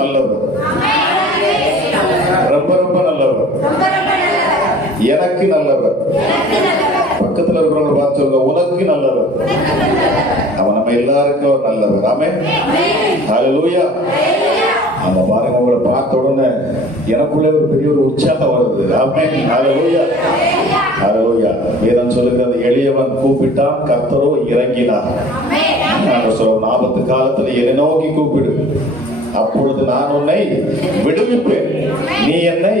நல்லவர், ரொம்ப ரொம்ப நல்லவர், எனக்கு நல்லவர். பக்கத்துல இருக்கிறவங்க பார்த்து சொல்லுங்க, உனக்கு நல்லவர். அவன் நம்ம எல்லாருக்கும் நல்லவர். ஆமென். ஹல்லேலூயா. அந்த பாருங்க, உங்களை பார்த்த உடனே எனக்குள்ள ஒரு பெரிய ஒரு உற்சாகம் வருது. ஆமென். ஹல்லேலூயா. ஹல்லேலூயா. வேதம் சொல்லுகிறது, எளியவன் கூப்பிட்டான், கர்த்தரோ இறங்கினார். நாங்கள் சொல்றோம், ஆபத்து காலத்துல என்னை நோக்கி கூப்பிடு, அப்பொழுது நான் உன்னை விடுவிப்பேன், நீ என்னை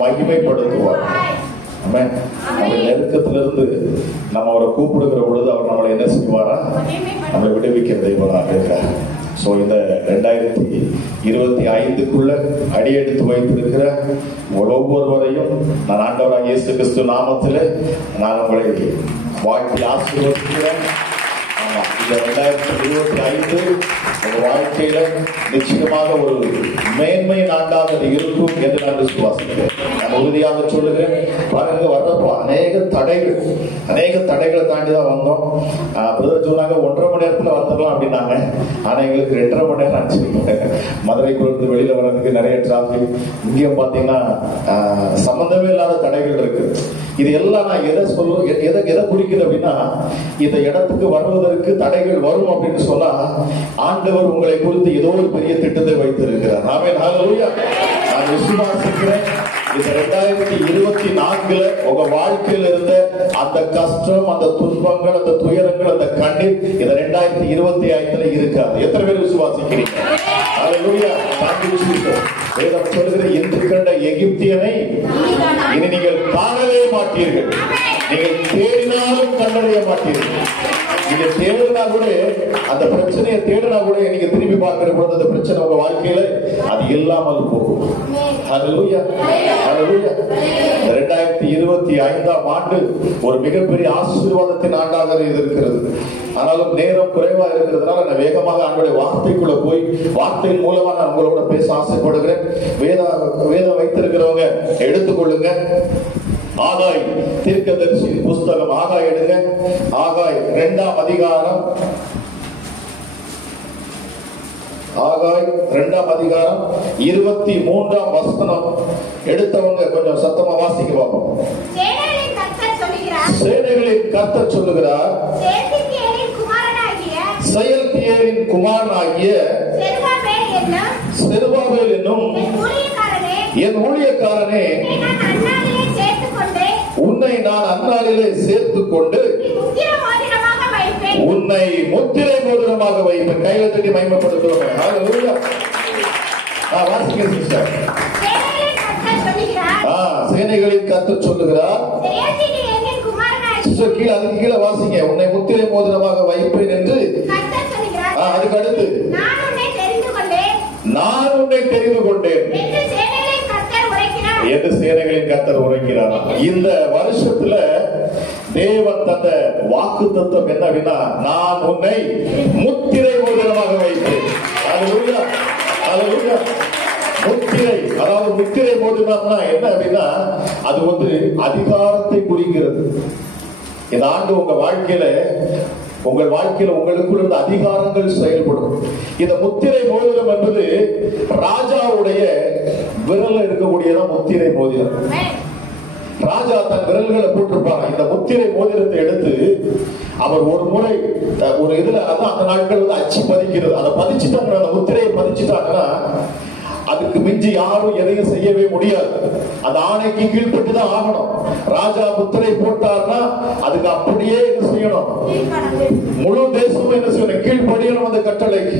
மகிமைப்படுத்துவார். நம்ம நெருக்கத்திலிருந்து நம்ம அவரை கூப்பிடுகிற பொழுது அவர் நம்மளை என்ன செய்வாரா? நம்மளை விடுவிக்கிற தெய்வமாக இருக்கிறார். சோ இந்த 2025க்குள்ள அடியெடுத்து வைத்திருக்கிற ஒவ்வொருவரையும் நான் ஆண்டவராக இயேசு கிறிஸ்து நாமத்திலே நான் உங்களை வாழ்த்தி ஆசீர்வதிக்கிறேன். இந்த 2025 உங்க வாழ்க்கையில நிச்சயமாக ஒரு மேன்மையின் ஆண்டாக அது இருக்கும் என்று நான் விசுவாசிக்கிறேன். நான் உறுதியாக சொல்லுகிறேன். பாருங்க, வர்றப்போ அநேக தடைகளை தாண்டிதான் வந்தோம். சொன்னாங்க 1.5 மணி நேரத்துல வந்துடலாம் அப்படின்னாங்க. ஆனா எங்களுக்கு 2.5 மணி நேரம் ஆச்சு. மதுரைக்குள்ள வெளியில வர்றதுக்கு நிறைய டிராபிக். இங்கேயும் பாத்தீங்கன்னா சம்பந்தமே இல்லாத தடைகள் இருக்கு. இது எல்லாம் நான் எதை குறிக்குது அப்படின்னா, இந்த இடத்துக்கு வருவதற்கு தடைகள் வரும் அப்படின்னு சொன்னா ஆண்டவர் உங்களை குறித்து ஏதோ ஒரு பெரிய திட்டத்தை வைத்திருக்கிறார். ஆமென். ஹல்லேலூயா. நான் விசுவாசிக்கிறேன், இந்த 2024 உங்க வாழ்க்கையில் இருந்த அந்த கஷ்டம், அந்த துன்பங்கள், அந்த துயரங்கள், அந்த கண்ணீர் இந்த 2025 இருக்காது. எத்தனை பேர் விசுவாசிக்கிறீங்க? ஹல்லேலூயா. வேதம் சொல்லுகிற, இன்று கண்ட எகிப்தியனை இனி நீங்கள் காணவே மாட்டீர்கள், நீங்கள் தேடினாலும் கண்டறிய மாட்டீர்கள். நீங்க தேடுனா கூட, அந்த பிரச்சனையை தேடுனா கூட நீங்க திரும்பி பார்க்கிற பொழுது அந்த பிரச்சனை உங்க வாழ்க்கையில அது இல்லாமல் போகும். ஹல்லேலூயா. ஹல்லேலூயா. 2025ஆம் ஆண்டு ஒரு மிகப்பெரிய ஆசீர்வாதத்தின் ஆண்டாக இது இருக்கிறது. ஆனாலும் நேரம் குறைவா இருக்கிறதுனால நான் வேகமாக ஆண்டவருடைய வார்த்தைக்குள்ள போய் வார்த்தையின் மூலமா நான் உங்களோட பேச ஆசைப்படுகிறேன். வேதம் வைத்திருக்கிறவங்க எடுத்துக்கொள்ளுங்க. ஆகாய் தீர்க்கதரிசி புஸ்தகம், ஆகாய் எடுங்க. ஆகாய் 2ஆம் அதிகாரம், ஆகாய் 2ஆம் அதிகாரம் 23ஆம் வசனம். எடுத்தவங்க கொஞ்சம் சத்தமா வாசிக்க பார்ப்போம். சேனைகளின் கர்த்தர் சொல்லுகிறார், செயல்தியேலின் குமாரனாகிய செருபாபேல் என்னும் என் ஊழியக்காரனே, உன்னை நான் அந்நாளிலே சேர்த்துக் கொண்டு உன்னை முத்திரை மோதிரமாக வைப்பேன். கையில தட்டி மகிமைப்படுத்துவோம். ஹல்லேலூயா. வாசிக்க சிஸ்டர். சேனைகளின் கர்த்தர் சொல்லுகிறார், கீழே அதுக்கு கீழே வாசிங்க. உன்னை முத்திரை மோதிரமாக வைப்பேன் என்று. அதுக்கு அடுத்து, நான் உன்னை தெரிந்து கொண்டேன் என்று சேனைகளின் கர்த்தர் உரைக்கிறார். இந்த வருஷத்துல தேவன் தந்த வாக்கு தத்துவம் என்ன அப்படின்னா, நான் உன்னை முத்திரை மோதிரமாக வைப்பேன். ஹல்லேலூயா. ஹல்லேலூயா. முத்திரை, அதாவது முத்திரை மோதிரம்னா என்ன அப்படின்னா, அது அதிகாரத்தை குறிக்கிறது. இந்த ஆண்டு உங்க வாழ்க்கையில உங்களுக்குள்ள இருந்த அதிகாரங்கள் செயல்படும். இந்த முத்திரை மோதிரம் என்பது ராஜாவுடைய விரல்ல இருக்கக்கூடியதான் முத்திரை மோதிரம். ராஜா தன் விரல்களை போட்டிருப்பாங்க. இந்த முத்திரை மோதிரத்தை எடுத்து அவர் ஒரு முறை ஒரு இதுல, அதான் அந்த நாட்கள் அச்சு பதிக்கிறது, அதை பதிச்சுட்டாங்க. அந்த முத்திரையை பதிச்சுட்டாங்கன்னா அதுக்கு மிஞ்சி யாரும் எதையும் செய்யவே முடியாது. அந்த ஆணைக்கு கீழ்பட்டுதான் ஆகணும். ராஜா முத்திரை போட்டார்னா அதுக்கு அப்படியே என்ன செய்யணும்? முழு தேசமும் என்ன செய்யணும்? கீழ்படியணும் அந்த கட்டளைக்கு.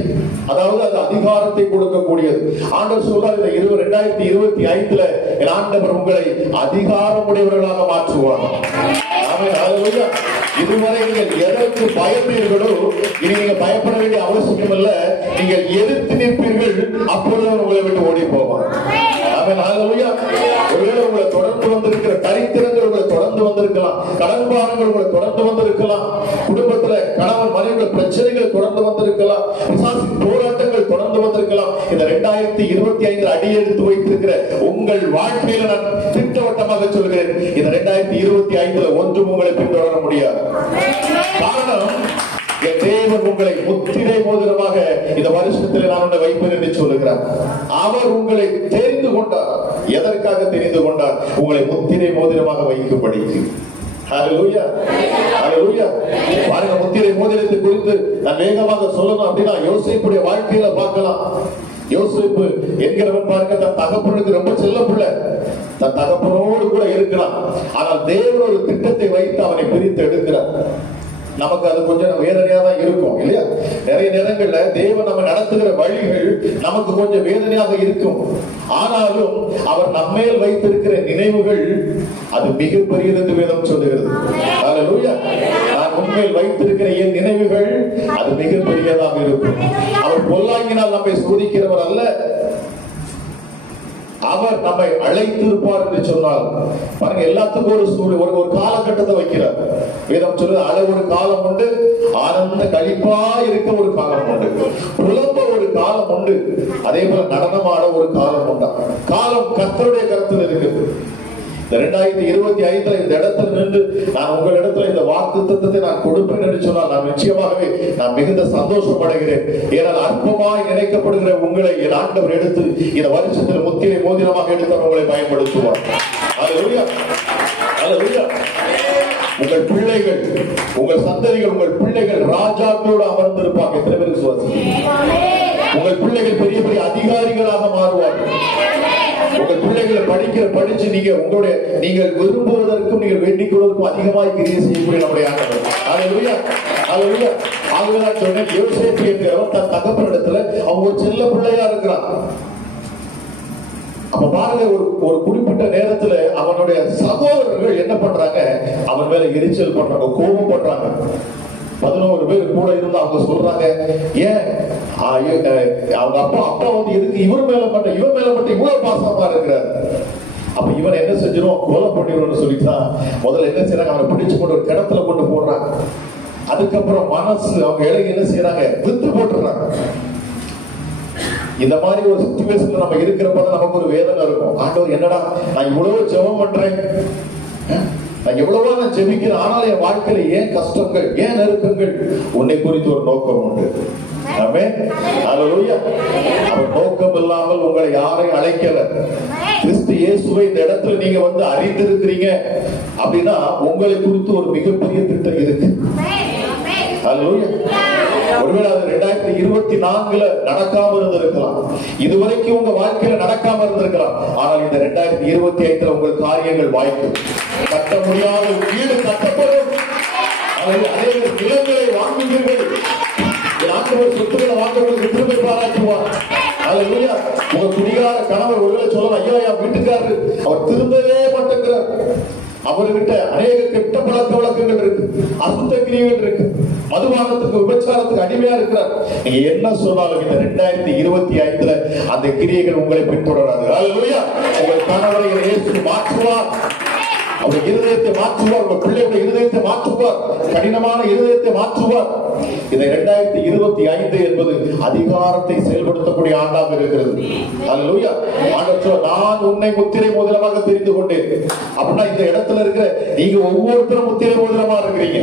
அதாவது அது அதிகாரத்தை கொடுக்கக்கூடியது. ஆண்டவர் சொல்றார், 2025 என் ஆண்டவர் உங்களை அதிகாரமுடையவர்களாக மாற்றுவார். இதுவரை நீங்கள் எதற்கு பயந்தீர்களோ இனி நீங்க பயப்பட வேண்டிய அவசியம் இல்ல. நீங்கள் எதிர்த்து நிற்பீர்கள், அப்பொழுது உங்களை விட்டு ஓடி போவார். ஒருவேளை உங்களை தொடர்ந்து வந்திருக்கிற தரித்திரங்கள் உங்களை தொடர்ந்து வந்திருக்கலாம், கடன்பாரங்கள் உங்களை தொடர்ந்து வந்திருக்கலாம், குடும்பத்துல கணவன் மனைவி பிரச்சனைகள் தொடர்ந்து வந்திருக்கலாம், போராட்டங்கள் தொடர்ந்து வந்திருக்கலாம். இந்த 2025 அடியெடுத்து வைத்திருக்கிற உங்கள் வாழ்க்கையில நான் திட்டவட்டமாக சொல்கிறேன், இந்த 2025 ஒன்றும் உங்களை பின்தொடர முடியாது. காரணம், தேவன் உங்களை முத்திரை மோதிரமாக இந்த வருஷத்துல நான் உன்னை வைப்பேன் என்று சொல்லுகிறார். அவர் உங்களை தெரிந்து கொண்டார். எதற்காக தெரிந்து கொண்டார்? உங்களை முத்திரை மோதிரமாக வைக்கும்படிக்கு. ஹல்லேலூயா, ஹல்லேலூயா. பாருங்க, முத்திரை மோதிரத்தை குறித்து நான் வேகமாக சொல்லணும் அப்படின்னா யோசேப்புடைய வாழ்க்கையில பார்க்கலாம். யோசேப்பு என்கிறவன் பாருங்க, தன் தகப்பனுக்கு ரொம்ப செல்ல பிள்ளை, தன் தகப்பனோடு கூட இருக்கிறான். ஆனால் தேவன் ஒரு திட்டத்தை வைத்து அவனை பிரித்து எடுக்கிறார். நமக்கு அது கொஞ்சம் வேதனையா தான் இருக்கும் இல்லையா? நிறைய நேரங்கள்ல தேவன் நம்ம நடத்துகிற வழிகள் நமக்கு கொஞ்சம் வேதனையாக இருக்கும். ஆனாலும் அவர் நம்மேல் வைத்திருக்கிற நினைவுகள் அது மிகப்பெரியது என்று வேதம் சொல்லுகிறது. ஹல்லேலூயா. நான் உண்மையில் வைத்திருக்கிற என் நினைவுகள் அது மிகப்பெரியதாக இருக்கும். அவர் பொல்லாங்கினால் நம்மை சோதிக்கிறவர் அல்ல, அவர் நம்மை அழைத்திருப்பார் என்று சொன்னால் பாருங்க, எல்லாத்துக்கும் ஒரு காலகட்டத்தை வைக்கிறார். வேதம் சொல்லுது, அழ ஒரு காலம் உண்டு, ஆனந்த கழிப்பா இருக்க ஒரு காலம் உண்டு, புலம்ப ஒரு காலம் உண்டு, அதே போல நடனமாட ஒரு காலம் உண்டா. காலம் கர்த்தருடைய கருத்தில் இருக்கு. 2025 இந்த இடத்துல நின்று நான் உங்களிடத்துல இந்த வாக்குத்தத்தத்தை நான் கொடுப்பேன் என்று சொன்னால் நான் நிச்சயமாகவே நான் மிகுந்த சந்தோஷம் அடைகிறேன். ஏனால் அற்பமாய் நினைக்கப்படுகிற உங்களை என் ஆண்டவர் எடுத்து இந்த வருஷத்தில் முத்திரை மோதிரமாக எடுத்து உங்களை பயன்படுத்துவார். ஹல்லேலூயா, ஹல்லேலூயா. உங்கள் பிள்ளைகள், உங்கள் சந்ததிகள், உங்கள் பிள்ளைகள் ராஜாக்களோடு அமர்ந்திருப்பாங்க. எத்தனை பேருக்கு சுவாசி? உங்கள் பிள்ளைகள் பெரிய பெரிய அதிகாரிகளாக மாறுவார்கள். உங்கள் பிள்ளைகளை படிச்சு நீங்கள் விரும்புவதற்கும் நீங்கள் வேண்டிக் கொள்வதற்கும் அதிகமாக கிரியை செய்யக்கூடிய நம்முடைய ஆண்டவர். ஹல்லேலூயா, ஹல்லேலூயா. ஆகவேதான் சொன்னேன், யோசேப்பு என்கிறவன் தன் தகப்பனிடத்துல அவங்க ஒரு செல்ல பிள்ளையா இருக்கிறான். அப்ப பாருங்க, ஒரு குறிப்பிட்ட நேரத்துல அவனுடைய சகோதரர்கள் என்ன பண்றாங்க? அவன் மேல எரிச்சல் பண்றாங்க, கோபம் பண்றாங்க. 11 பேர் கூட இருந்து அவங்க சொல்றாங்க, ஏன் அவங்க அப்பா வந்து எதுக்கு இவன் மேல மட்டும் இவ்வளவு பாசமா இருக்கிறார்? அப்ப இவன் என்ன செஞ்சிடும்? கொலை பண்ணிடுவோம்னு சொல்லிட்டான். முதல்ல என்ன செய்யறாங்க? அவனை பிடிச்சு கொண்டு ஒரு கிணத்துல கொண்டு போடுறாங்க. அதுக்கப்புறம் மனசு அவங்க இலைக்கு என்ன செய்யறாங்க? வித்து போட்டுறாங்க. இந்த மாதிரி ஒரு சிச்சுவேஷன்ல நம்ம இருக்கிறப்ப நமக்கு ஒரு வேதனை இருக்கும். ஆண்டவர், என்னடா நான் இவ்வளவு ஜெபம் பண்றேன், நான் எவ்வளவோ நான் ஜெபிக்கிறேன், ஆனாலும் என் வாழ்க்கையில ஏன் கஷ்டங்கள், ஏன் நெருக்கங்கள்? உன்னை குறித்து ஒரு நோக்கம் உண்டு. ஆமென், ஹல்லேலூயா. அவர் நோக்கம் இல்லாமல் உங்களை யாரையும் அழைக்கல. கிறிஸ்து இயேசுவை இந்த இடத்துல நீங்க வந்து அறிந்திருக்கிறீங்க அப்படின்னா உங்களை குறித்து ஒரு மிகப்பெரிய திட்டம் இருக்கு. ஹல்லேலூயா. ஒருவேளை அது 2024 நடக்காம இருந்திருக்கலாம், இதுவரைக்கும் உங்க வாழ்க்கையில நடக்காம இருந்திருக்கலாம். ஆனால் இந்த 2025 உங்கள் காரியங்கள் வாய்க்கும். கட்ட முடியாத வீடு கட்டப்படும். அதே நிலங்களை வாங்குவீர்கள். ஆண்டவர் சொத்துக்களை வாங்குவதற்கு திரும்ப பாராட்டுவார். ஹல்லேலூயா. உங்க குடிகார கணவர் ஒருவேளை சொல்லலாம், ஐயா என் வீட்டுக்காரரு அவர் திரும்பவே மாட்டேங்கிறார், அவர்கிட்ட அநேக கெட்ட பழக்க வழக்கங்கள் இருக்கு, அசுத்த கிரியைகள் இருக்கு, மதுபானத்துக்கு விபச்சாரத்துக்கு அடிமையா இருக்கிறார். நீங்க என்ன சொன்னாலும் இந்த 2025 அந்த கிரியைகள் உங்களை பின்தொடராது. ஹல்லேலூயா. உங்கள் கணவரை இயேசு மாற்றுவார், அவர் இருதயத்தை மாற்றுவார், உங்கள் பிள்ளைகளுடைய இருதயத்தை மாற்றுவார், கடினமான இருதயத்தை மாற்றுவார். இந்த 2025 என்பது அதிகாரத்தை செயல்படுத்தக்கூடிய ஆண்டாக இருக்கிறது. ஹல்லேலூயா. ஆண்டவர், நான் உன்னை முத்திரை மோதிரமாக தெரிந்து கொண்டேன் அப்படின்னா இந்த இடத்துல இருக்கிற நீங்க ஒவ்வொருத்தரும் முத்திரை மோதிரமா இருக்கிறீங்க.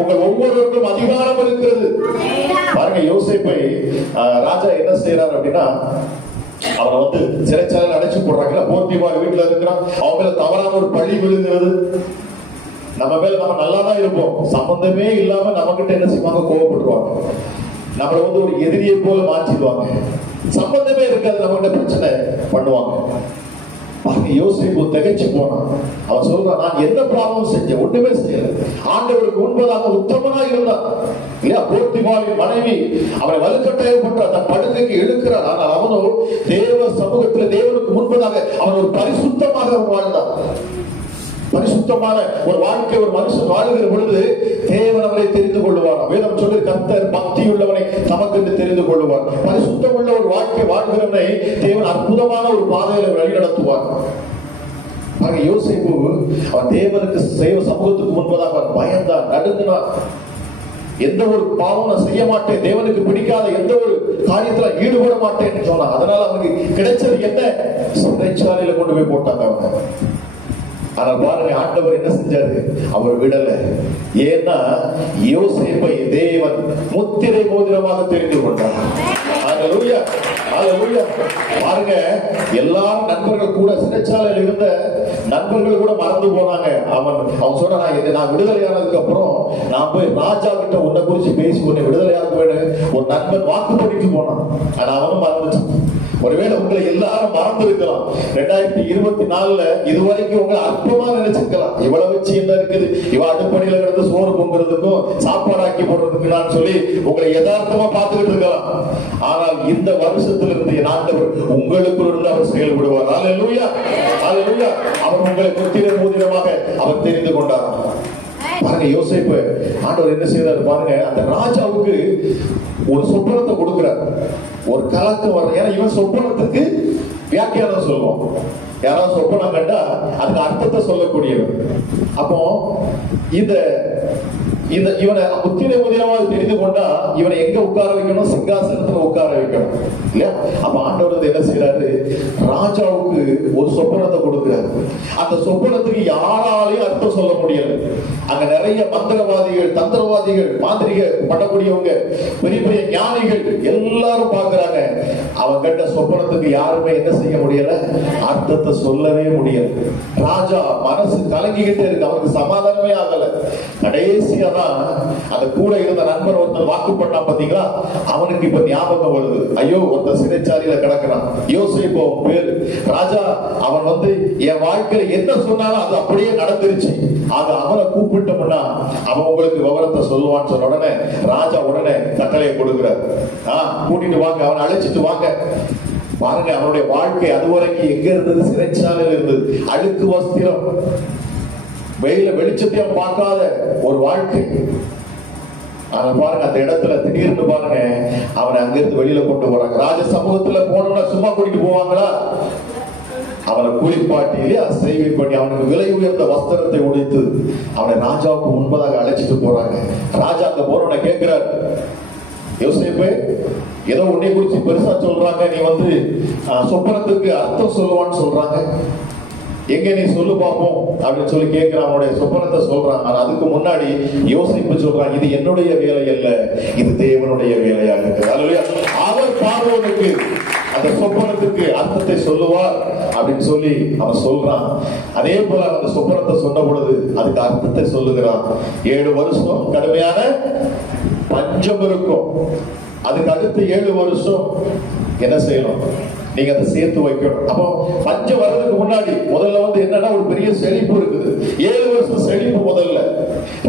உங்கள் ஒவ்வொருவருக்கும் அதிகாரம் இருக்கிறது. பாருங்க, யோசேப்பை ராஜா என்ன செய்யறாரு அப்படின்னா, அவனை வந்து சிறைச்சாலையில் அடைச்சு போடுறாங்க. போர்த்திபார் வீட்டுல இருக்கிறான், அவங்க மேல தவறான ஒரு பழி விழுகிறது. நம்ம மேல நம்ம நல்லா தான் இருப்போம், சம்பந்தமே இல்லாம நம்ம கிட்ட என்ன செய்வாங்க? கோவப்பட்டுருவாங்க. நம்மள வந்து ஒரு எதிரியை போல மாற்றிடுவாங்க. சம்பந்தமே இருக்காது, நம்ம கிட்ட பிரச்சனை பண்ணுவாங்க. யோசேப்பு திகைச்சு போனான். அவன் சொல்றான், நான் என்ன பாவம் செஞ்சேன்? ஒண்ணுமே செய்யல. ஆண்டவருக்கு முன்பதாக உத்தமனா இருந்தான் இல்லையா? போர்த்திபாரின் மனைவி அவனை வலுக்கட்டாயப்பட்ட தன் படுக்கைக்கு எடுக்கிறான். ஆனால் அவனோ தேவ சமூகத்தில் தேவனுக்கு முன்பதாக அவன் ஒரு பரிசுத்தமாக வாழ்ந்தான். பரிசுத்தமான ஒரு வாழ்க்கை ஒரு மனுஷன் வாழ்கிற பொழுது தேவன் அவரை தெரிந்து கொள்வார். வேதம் சொல்லி, கர்த்தர் பக்தி உள்ளவனை தமக்கு தெரிந்து கொள்வார். பரிசுத்தம் உள்ள ஒரு வாழ்க்கை வாழ்கிறவனை தேவன் அற்புதமான ஒரு பாதையில வழி நடத்துவார். யோசேப்பு அவன் தேவனுக்கு சமூகத்துக்கு முன்பதாக அவன் பயந்தான், நடுங்கினான். எந்த ஒரு பாவம் நான் செய்ய மாட்டேன், தேவனுக்கு பிடிக்காத எந்த ஒரு காரியத்துல ஈடுபட மாட்டேன்னு சொன்னான். அதனால அவனுக்கு கிடைச்சது என்ன? சிறைச்சாலையில கொண்டு போய் போட்டாங்க அவனை. ஆனால் பாருங்க, ஆண்டவர் என்ன செஞ்சாரு? அவர் விடல. ஏன்னா யோசேப்பை தேவன் முத்திரை மோதிரமாக தெரிந்து கொண்டார். ஹalleluya ஹalleluya. பாருங்க, எல்லாரும் நண்பர்கள் கூட சிறைச்சாலையில் இருந்த நண்பர்கள் கூட மறந்து போனாங்க. அவன் சொன்னா, நான் விடுதலையானதுக்கு அப்புறம் நான் போய் ராஜா கிட்ட உன்னை குறிச்சு பேசி உன்னை விடுதலையாக வேணும் ஒரு நண்பன் வாக்கு பண்ணிட்டு போனான். ஆனா அவனும் மறந்துட்டான். ஒருவேளை உங்களை எல்லாரும் மறந்து இருக்கலாம். 2024 இதுவரைக்கும் உங்களை அற்பமா நினைச்சிருக்கலாம். இவ்வளவு வச்சு என்ன இருக்குது, இவ அடுப்படியில கிடந்து சோறு பொங்குறதுக்கும் சாப்பாடாக்கி போடுறதுக்கு நான் சொல்லி உங்களை யதார்த்தமா பார்த்துக்கிட்டு இருக்கலாம். ஆனால் இந்த வருஷத்திலிருந்து என் ஆண்டவர் உங்களுக்குள் இருந்து அவர் செயல்படுவார். ஹalleluya ஹalleluya. அவர் உங்களை முத்திரமாக அவர் தெரிந்து கொண்டார். பாருங்க, யோசேப்பு ஆண்டவர் என்ன செய்யறாரு பாருங்க. அந்த ராஜாவுக்கு ஒரு சொப்பனத்தை கொடுக்கிறார். ஒரு கலக்கம் வர, ஏன்னா இவன் சொப்பனத்துக்கு வியாக்கியானம் சொல்லுவான். யாராவது சொப்பனம் கண்டா அதுக்கு அர்த்தத்தை சொல்லக்கூடியவன். அப்போ இவனை முத்திரமாக தெரிந்து கொண்டா இவனை எங்க உட்கார வைக்கணும்? சிங்காசனத்துல உட்கார வைக்கணும் இல்லையா? அப்ப ஆண்டவர் என்ன செய்யறாரு, ராஜாவுக்கு ஒரு சொப்பனத்தை கொடுக்கிறார். அந்த சொப்பனத்துக்கு யாராலையும் அர்த்தம் சொல்ல முடியல. அங்க நிறைய மந்திரவாதிகள், தந்திரவாதிகள், மாந்திரிக பண்ணக்கூடியவங்க, பெரிய பெரிய ஞானிகள் எல்லாரும் பாக்குறாங்க. அவன் கண்ட சொப்பனத்துக்கு யாருமே என்ன செய்ய முடியல, அர்த்தத்தை சொல்லவே முடியல. ராஜா மனசு கலங்கிக்கிட்டே இருக்கு, அவனுக்கு சமாதானமே ஆகல. கடைசியா அந்த கூட இருந்த நண்பர் ஒருத்தர் வாக்கு பண்ணா பாத்தீங்களா, அவனுக்கு இப்ப ஞாபகம் வருது. ஐயோ, ஒருத்தர் சிறைச்சாலையில கிடக்கிறான், யோசேப்பு பேரு. ராஜா அவன் என் வாழ்க்கையில என்ன சொன்னாலும் அது அப்படியே நடந்துருச்சு. ஆக அவனை கூப்பிட்டோம்னா அவன் உங்களுக்கு விவரத்தை சொல்லுவான்னு சொன்ன உடனே ராஜா உடனே கட்டளையை கொடுக்கிறார். கூட்டிட்டு வாங்க, அவனை அழைச்சிட்டு வாங்க. பாருங்க, அவனுடைய வாழ்க்கை அதுவரைக்கும் எங்க இருந்தது? சிறைச்சாலையில் இருந்தது. அழுக்கு வஸ்திரம், வெயில வெளிச்சத்தையும் பார்க்காத ஒரு வாழ்க்கை. ஆனா பாருங்க, அந்த இடத்துல திடீர்னு பாருங்க அவனை அங்கிருந்து வெளியில கொண்டு போறாங்க. ராஜ சமூகத்துல போனோம்னா சும்மா கூட்டிட்டு போவாங்களா? அவனை குளிப்பாட்டி சேவை பண்ணி அவனுக்கு விலை உயர்ந்த வஸ்திரத்தை உடைத்து அவனை ராஜாவுக்கு முன்பதாக அழைச்சிட்டு போறாங்க. ராஜா அங்க போறவனை கேட்கிறார், யோசேப்பு ஏதோ உன்னை குறிச்சு பெருசா சொல்றாங்க, நீ சொப்பனத்துக்கு அர்த்தம் சொல்லுவான்னு சொல்றாங்க, எங்க நீ சொல்லு பார்ப்போம் அப்படின்னு சொல்லி கேட்கிறான். அவனுடைய சொப்பனத்தை சொல்றான். ஆனா அதுக்கு முன்னாடி யோசிப்பு சொல்றான், இது என்னுடைய வேலை அல்ல, இது தேவனுடைய வேலையாக இருக்கு. அவர் பார்வோனுக்கு அந்த சொப்பனத்துக்கு அர்த்தத்தை சொல்லுவார் அப்படின்னு சொல்லி அவன் சொல்றான். அதே போல அந்த சொப்பனத்தை சொன்ன பொழுது அதுக்கு அர்த்தத்தை சொல்லுகிறான். 7 வருஷம் கடுமையான பஞ்சம் இருக்கும். அதுக்கு அடுத்து 7 வருஷம் என்ன செய்யணும்? நீங்க அதை சேர்த்து வைக்கணும். அப்போ பஞ்சம் வர்றதுக்கு முன்னாடி முதல்ல என்னன்னா ஒரு பெரிய செழிப்பு இருக்குது. 7 வருஷம் செழிப்பு முதல்ல.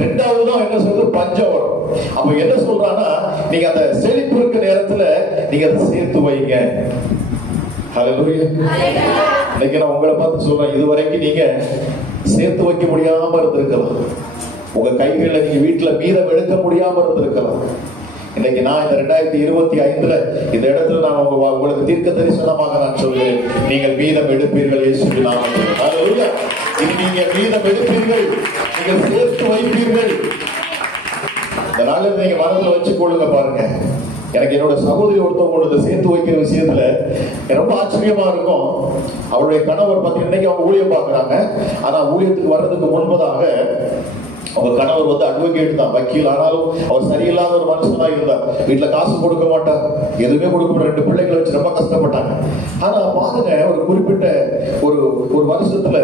2வது தான் என்ன சொல்றது? பஞ்சம் வரும். அப்ப என்ன சொல்றான்னா, நீங்க அந்த செழிப்பு இருக்க நேரத்துல நீங்க அதை சேர்த்து வைங்க. ஹல்லேலூயா. இன்னைக்கு நான் உங்களை பார்த்து சொல்றேன், இதுவரைக்கும் நீங்க சேர்த்து வைக்க முடியாம இருந்திருக்கலாம். உங்க கைகளில் நீங்க வீட்டுல மீதம் எடுக்க முடியாம இருந்திருக்கலாம். இன்னைக்கு நான் இந்த 2025 இந்த இடத்துல நான் உங்களுக்கு தீர்க்க தரிசனமாக நான் சொல்கிறேன், நீங்கள் மீதம் எடுப்பீர்கள் இயேசுவின் நாமத்தில். ஹல்லேலூயா. இது நீங்க மீதம் எடுப்பீர்கள், நீங்கள் சேர்த்து வைப்பீர்கள். இந்த நாளில் நீங்க மனதில் வச்சு கொள்ளுங்க. பாருங்க, எனக்கு என்னோட சகோதரி ஒருத்தவங்க சேர்த்து வைக்கிற விஷயத்துல ரொம்ப ஆச்சரியமா இருக்கும். அவருடைய கணவர் பார்த்தீங்கன்னா அவங்க ஊழியம் பார்க்கறாங்க. ஆனா ஊழியத்துக்கு வர்றதுக்கு முன்பதாக அவங்க கணவர் அட்வொகேட் தான், வக்கீல். ஆனாலும் அவர் சரியில்லாத ஒரு மனுஷனா இருந்தார். வீட்டுல காசு கொடுக்க மாட்டார், எதுவுமே கொடுக்க மாட்டார். 2 பிள்ளைகளை வச்சு ரொம்ப கஷ்டப்பட்டாங்க. ஆனா பாருங்க, ஒரு குறிப்பிட்ட ஒரு வருஷத்துல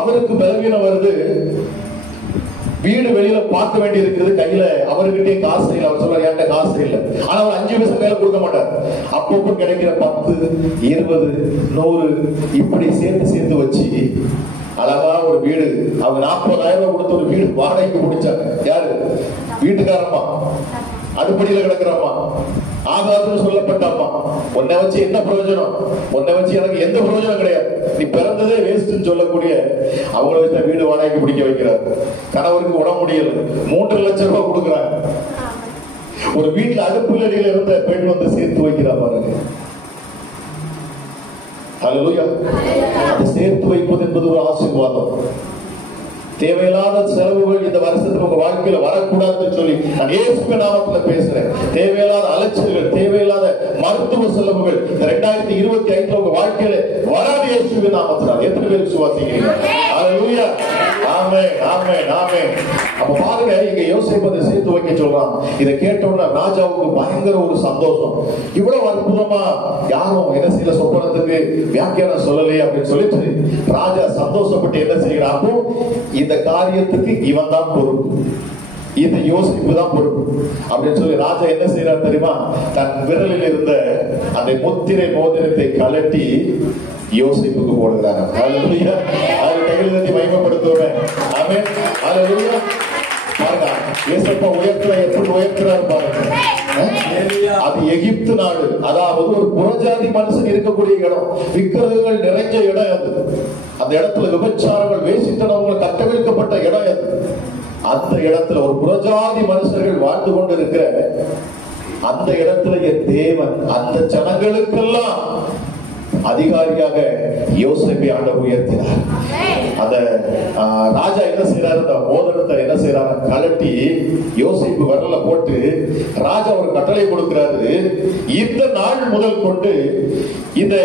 அவருக்கு பலவீனம் வருது. வீடு வெளியில பார்க்க வேண்டி இருக்குது. கையில அவர்கிட்டே காசு இல்லை. அவர் சொல்றாரு, என்கிட்ட காசு இல்லை. ஆனா அவர் 5 பைசா கையில கொடுக்க மாட்டார். அப்பப்போ கிடைக்கிற 10, 20, 100 இப்படி சேர்த்து வச்சு அழகா ஒரு வீடு, அவங்க 40,000 கொடுத்த ஒரு வீடு வாடகைக்கு முடிச்சாங்க. யாரு? வீட்டுக்காரம்மா, அடுப்படியில கிடக்குறம்மா, ஆகாதுன்னு சொல்லப்பட்டம்மா. உன்னை வச்சு என்ன பிரயோஜனம்? உன்னை வச்சு எனக்கு எந்த பிரயோஜனம் கிடையாது, நீ பிறந்ததே வேஸ்ட்னு சொல்லக்கூடிய அவங்கள வச்ச வீடு வாடகைக்கு பிடிக்க வைக்கிறார். கணவருக்கு உடம்பு முடியல, 3 லட்சம் ரூபாய் கொடுக்குறாங்க. ஒரு வீட்டுல அடுப்புலடியில இருந்த பெண் சேர்த்து வைக்கிறா பாருங்க. ஹல்லேலூயா. சேர்த்து வைப்பது என்பது ஒரு ஆசீர்வாதம். தேவையில்லாத செலவுகள் இந்த வருஷத்துல உங்க வாழ்க்கையில வரக்கூடாதுன்னு சொல்லி நான் இயேசுவின் நாமத்துல பேசுறேன். தேவையில்லாத அலைச்சல்கள், தேவையில்லாத மருத்துவ செலவுகள் இந்த 2025 உங்க வாழ்க்கையில வராது இயேசுவின் நாமத்துல. எத்தனை பேர் விசுவாசிக்கிறீங்க? ஹல்லேலூயா. ஆமென், ஆமென், ஆமென். அப்ப பாருங்க, இங்க யோசேப்பை சேர்த்து வைக்க சொல்றான். இதை கேட்டோம்னா ராஜாவுக்கு பயங்கர ஒரு சந்தோஷம். இவ்வளவு அற்புதமா யாரும் என்ன செய்யல, சொப்பனத்துக்கு வியாக்கியானம் சொல்லலையே அப்படின்னு சொல்லிட்டு ராஜா சந்தோஷப்பட்டு என்ன செய்யறாப்போ, இந்த காரியத்துக்கு இவன் தான் பொறுப்பு, இந்த யோசிப்பு தான் பொறுப்பு அப்படின்னு சொல்லி ராஜா என்ன செய்யறாரு தெரியுமா? தன் விரலில் இருந்த அந்த முத்திரை மோதிரத்தை கலட்டி யோசிப்புக்கு போடுகிறார். ஹல்லேலூயா. அது கையிலத்தி மகிமைப்படுத்துவேன். ஆமென். ஹல்லேலூயா. பாருங்க, யோசேப்பை எப்படி உயர்த்துறாரு பாருங்க. அது எகிப்து நாடு, அதாவது ஒரு புறஜாதி மனுஷன் இருக்கக்கூடிய இடம், விக்கிரகங்கள் நிறைஞ்ச இடம் அது. அந்த இடத்துல விபச்சாரங்கள், வேசித்தனங்கள் கட்டவிழ்க்கப்பட்ட இடம் அது. அந்த இடத்துல ஒரு புறஜாதி மனுஷர்கள் வாழ்ந்து கொண்டு இருக்கிற அந்த இடத்துல என் தேவன் அந்த ஜனங்களுக்கெல்லாம் அதிகாரியாக யோசேப்பை ஆண்டவர் உயர்த்தினார். அந்த ராஜா என்ன செய்யறாரு, அந்த மோதிரத்தை என்ன செய்யறாரு, கலட்டி யோசேப்பு விரல்ல போட்டு ராஜா ஒரு கட்டளை கொடுக்கிறாரு. இந்த நாள் முதல் கொண்டு இந்த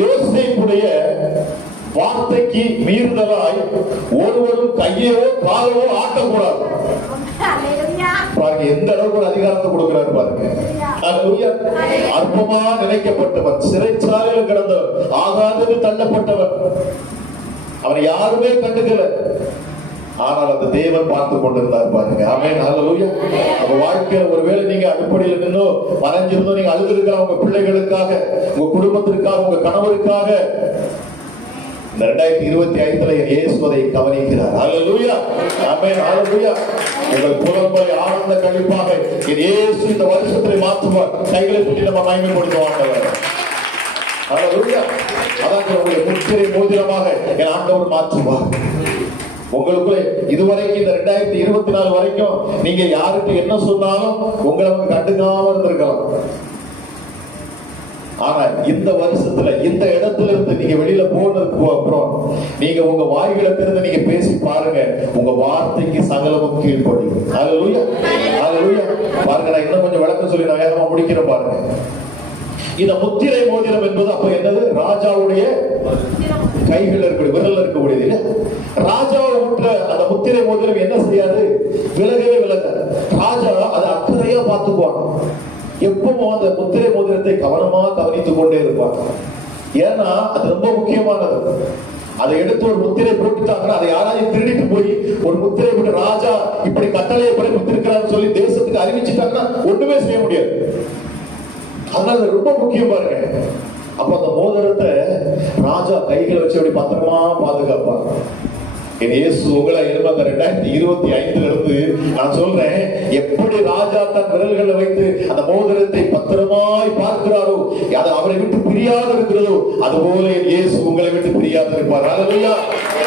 யோசேப்புடைய வார்த்தைக்கு மீறுதலாய் ஒருவரும் கையோ காலோ ஆட்டக்கூடாது. பாருங்க, எந்த அளவுக்கு ஒரு அதிகாரத்தை கொடுக்கிறாரு பாருங்க. அற்பமா நினைக்கப்பட்டவர், சிறைச்சாலையில் கிடந்தவர், ஆகாதது தள்ளப்பட்டவர், அவனை யாருமே கண்டுக்கல. ஆனால் அந்த தேவன் பார்த்து கொண்டிருந்தார் பாருங்க. ஆமென், ஹல்லேலூயா. அப்ப வாழ்க்கையில ஒருவேளை நீங்க அடிப்படையில் நின்னோ மறைஞ்சிருந்தோ நீங்க அழுதுருக்கலாம், உங்க பிள்ளைகளுக்காக, உங்க குடும்பத்திற்காக, உங்க கணவருக்காக. இந்த 2025 இயேசுவை கவனிக்கிறார். ஹல்லேலூயா. ஆமென், ஹல்லேலூயா. உங்கள் புலம்பலை ஆனந்த கழிப்பாக இயேசு இந்த வருஷத்தை மாற்றுவார். கைகளை தூக்கி நம்ம மகிமைப்படுத்துவாங்க. ஹல்லேலூயா. அதான் உங்களுடைய முத்திரை மோதிரமாக என் ஆண்டவர் மாற்றுவார். உங்களுக்குள்ள இதுவரைக்கும் இந்த 2024 வரைக்கும் நீங்க யாருக்கு என்ன சொன்னாலும் உங்களை கண்டுக்காம இருந்திருக்கலாம். ஆனா இந்த வருஷத்துல இந்த இடத்துல இருந்து நீங்க வெளியில போனதுக்கு அப்புறம் நீங்க உங்க வாய்களை திறந்து நீங்க பேசி பாருங்க, உங்க வார்த்தைக்கு சகலமும் கீழ்ப்படியும். ஹல்லேலூயா, ஹல்லேலூயா. பாருங்க, நான் இன்னும் கொஞ்சம் விளக்கம் சொல்லி நான் வேகமா முடிக்கிறேன் பாருங்க. இந்த முத்திரை மோதிரம் என்பது அப்ப என்னது? ராஜாவுடைய கைகள் இருக்கக்கூடிய, விரல் இருக்கக்கூடியது இல்ல. ராஜாவை விட்ட அந்த முத்திரை மோதிரம் என்ன செய்யாது? விலகவே விலகாது. ராஜா அதை அக்கறையா பார்த்துக்குவாங்க. எப்பவும் அந்த முத்திரை மோதிரத்தை கவனமா கவனித்துக் கொண்டே இருப்பாங்க. ஏன்னா அது ரொம்ப முக்கியமானது. அதை எடுத்து ஒரு முத்திரை போட்டுட்டாங்கன்னா அதை யாராவது திருடிட்டு போய் ஒரு முத்திரை போட்டு ராஜா இப்படி கட்டளையை பிறப்பித்திருக்கிறான்னு சொல்லி தேசத்துக்கு அறிவிச்சுட்டாங்கன்னா ஒண்ணுமே செய்ய முடியாது. அதனால ரொம்ப முக்கியம் பாருங்க. அப்ப அந்த மோதிரத்தை ராஜா கைகளை வச்சு அப்படி பத்திரமா பாதுகாப்பாங்க. இயேசு உங்களை 2025 இருந்து நான் சொல்றேன், எப்படி ராஜா தன் விரல்களை வைத்து அந்த மோதிரத்தை பத்திரமாய் பார்க்கிறாரோ, அது அவரை விட்டு பிரியாது இருக்கிறதோ, அதுபோல இயேசு உங்களை விட்டு பிரியாது இருப்பார். ஹல்லேலூயா.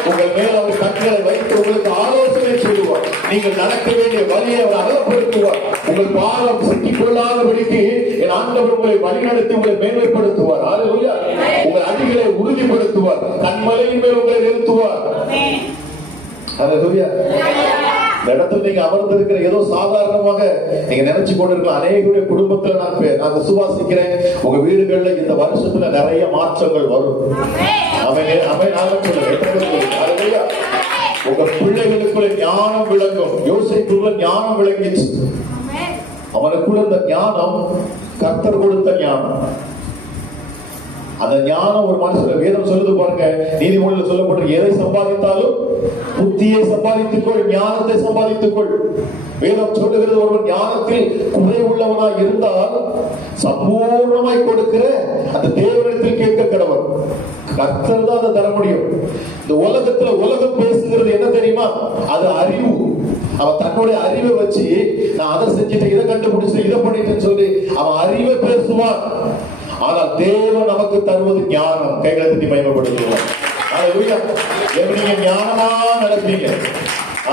உங்கள் மேல் அவர் கண்களை வைத்து உங்களுக்கு ஆலோசனை சொல்லுவார். நீங்கள் நடக்க வேண்டிய வழியை அவர் அகலப்படுத்துவார். உங்கள் பாலம் சிக்கிக் கொள்ளாதபடிக்கு என் ஆண்டவர் உங்களை வழிநடத்தி உங்களை மேன்மைப்படுத்துவார். ஹல்லேலூயா. உங்கள் அடிகளை உறுதிப்படுத்துவார். கண்மலையின் மேல் உங்களை நிறுத்துவார். ஹல்லேலூயா. இந்த இடத்துல நீங்க அமர்ந்திருக்கிற ஏதோ சாதாரணமாக நீங்க நினைச்சு கொண்டிருக்கிற அநேகருடைய குடும்பத்துல நான் விசுவாசிக்கிறேன், உங்க வீடுகள்ல இந்த வருஷத்துல நிறைய மாற்றங்கள் வரும். உங்க பிள்ளைகளுக்குள்ள ஞானம் விளங்கும். யோசேப்புக்குள்ள ஞானம் விளங்கிச்சு. அவனுக்குள்ள இந்த ஞானம் கர்த்தர் கொடுத்த ஞானம். அந்த ஞானம் ஒரு மனுஷன் வேதம் சொல்லுது பாருங்க, நீதிமொழியில் சொல்லப்பட்டு எதை சம்பாதித்தாலும் புத்தியை சம்பாதித்துக்கொள், ஞானத்தை சம்பாதித்துக்கொள். வேதம் சொல்லுகிறது, ஒருவன் ஞானத்தில் குறைவுள்ளவனாய் இருந்தால் சம்பூர்ணமாய் கொடுக்கிற அந்த தேவனிடத்தில் கேட்க கடவன். கர்த்தர் தான் அதை தர முடியும். இந்த உலகத்துல உலகம் பேசுகிறது என்ன தெரியுமா? அது அறிவு. அவன் தன்னுடைய அறிவை வச்சு நான் அதை செஞ்சுட்டேன், இதை கண்டுபிடிச்சு, இதை பண்ணிட்டேன்னு சொல்லி அவன் அறிவை பேசுவான். ஆனால் தேவன் நமக்கு தருவது ஞானம். கைகளை தட்டி மகிமைப்படுத்துவோம். நீங்க ஞானமா நடப்பீங்க.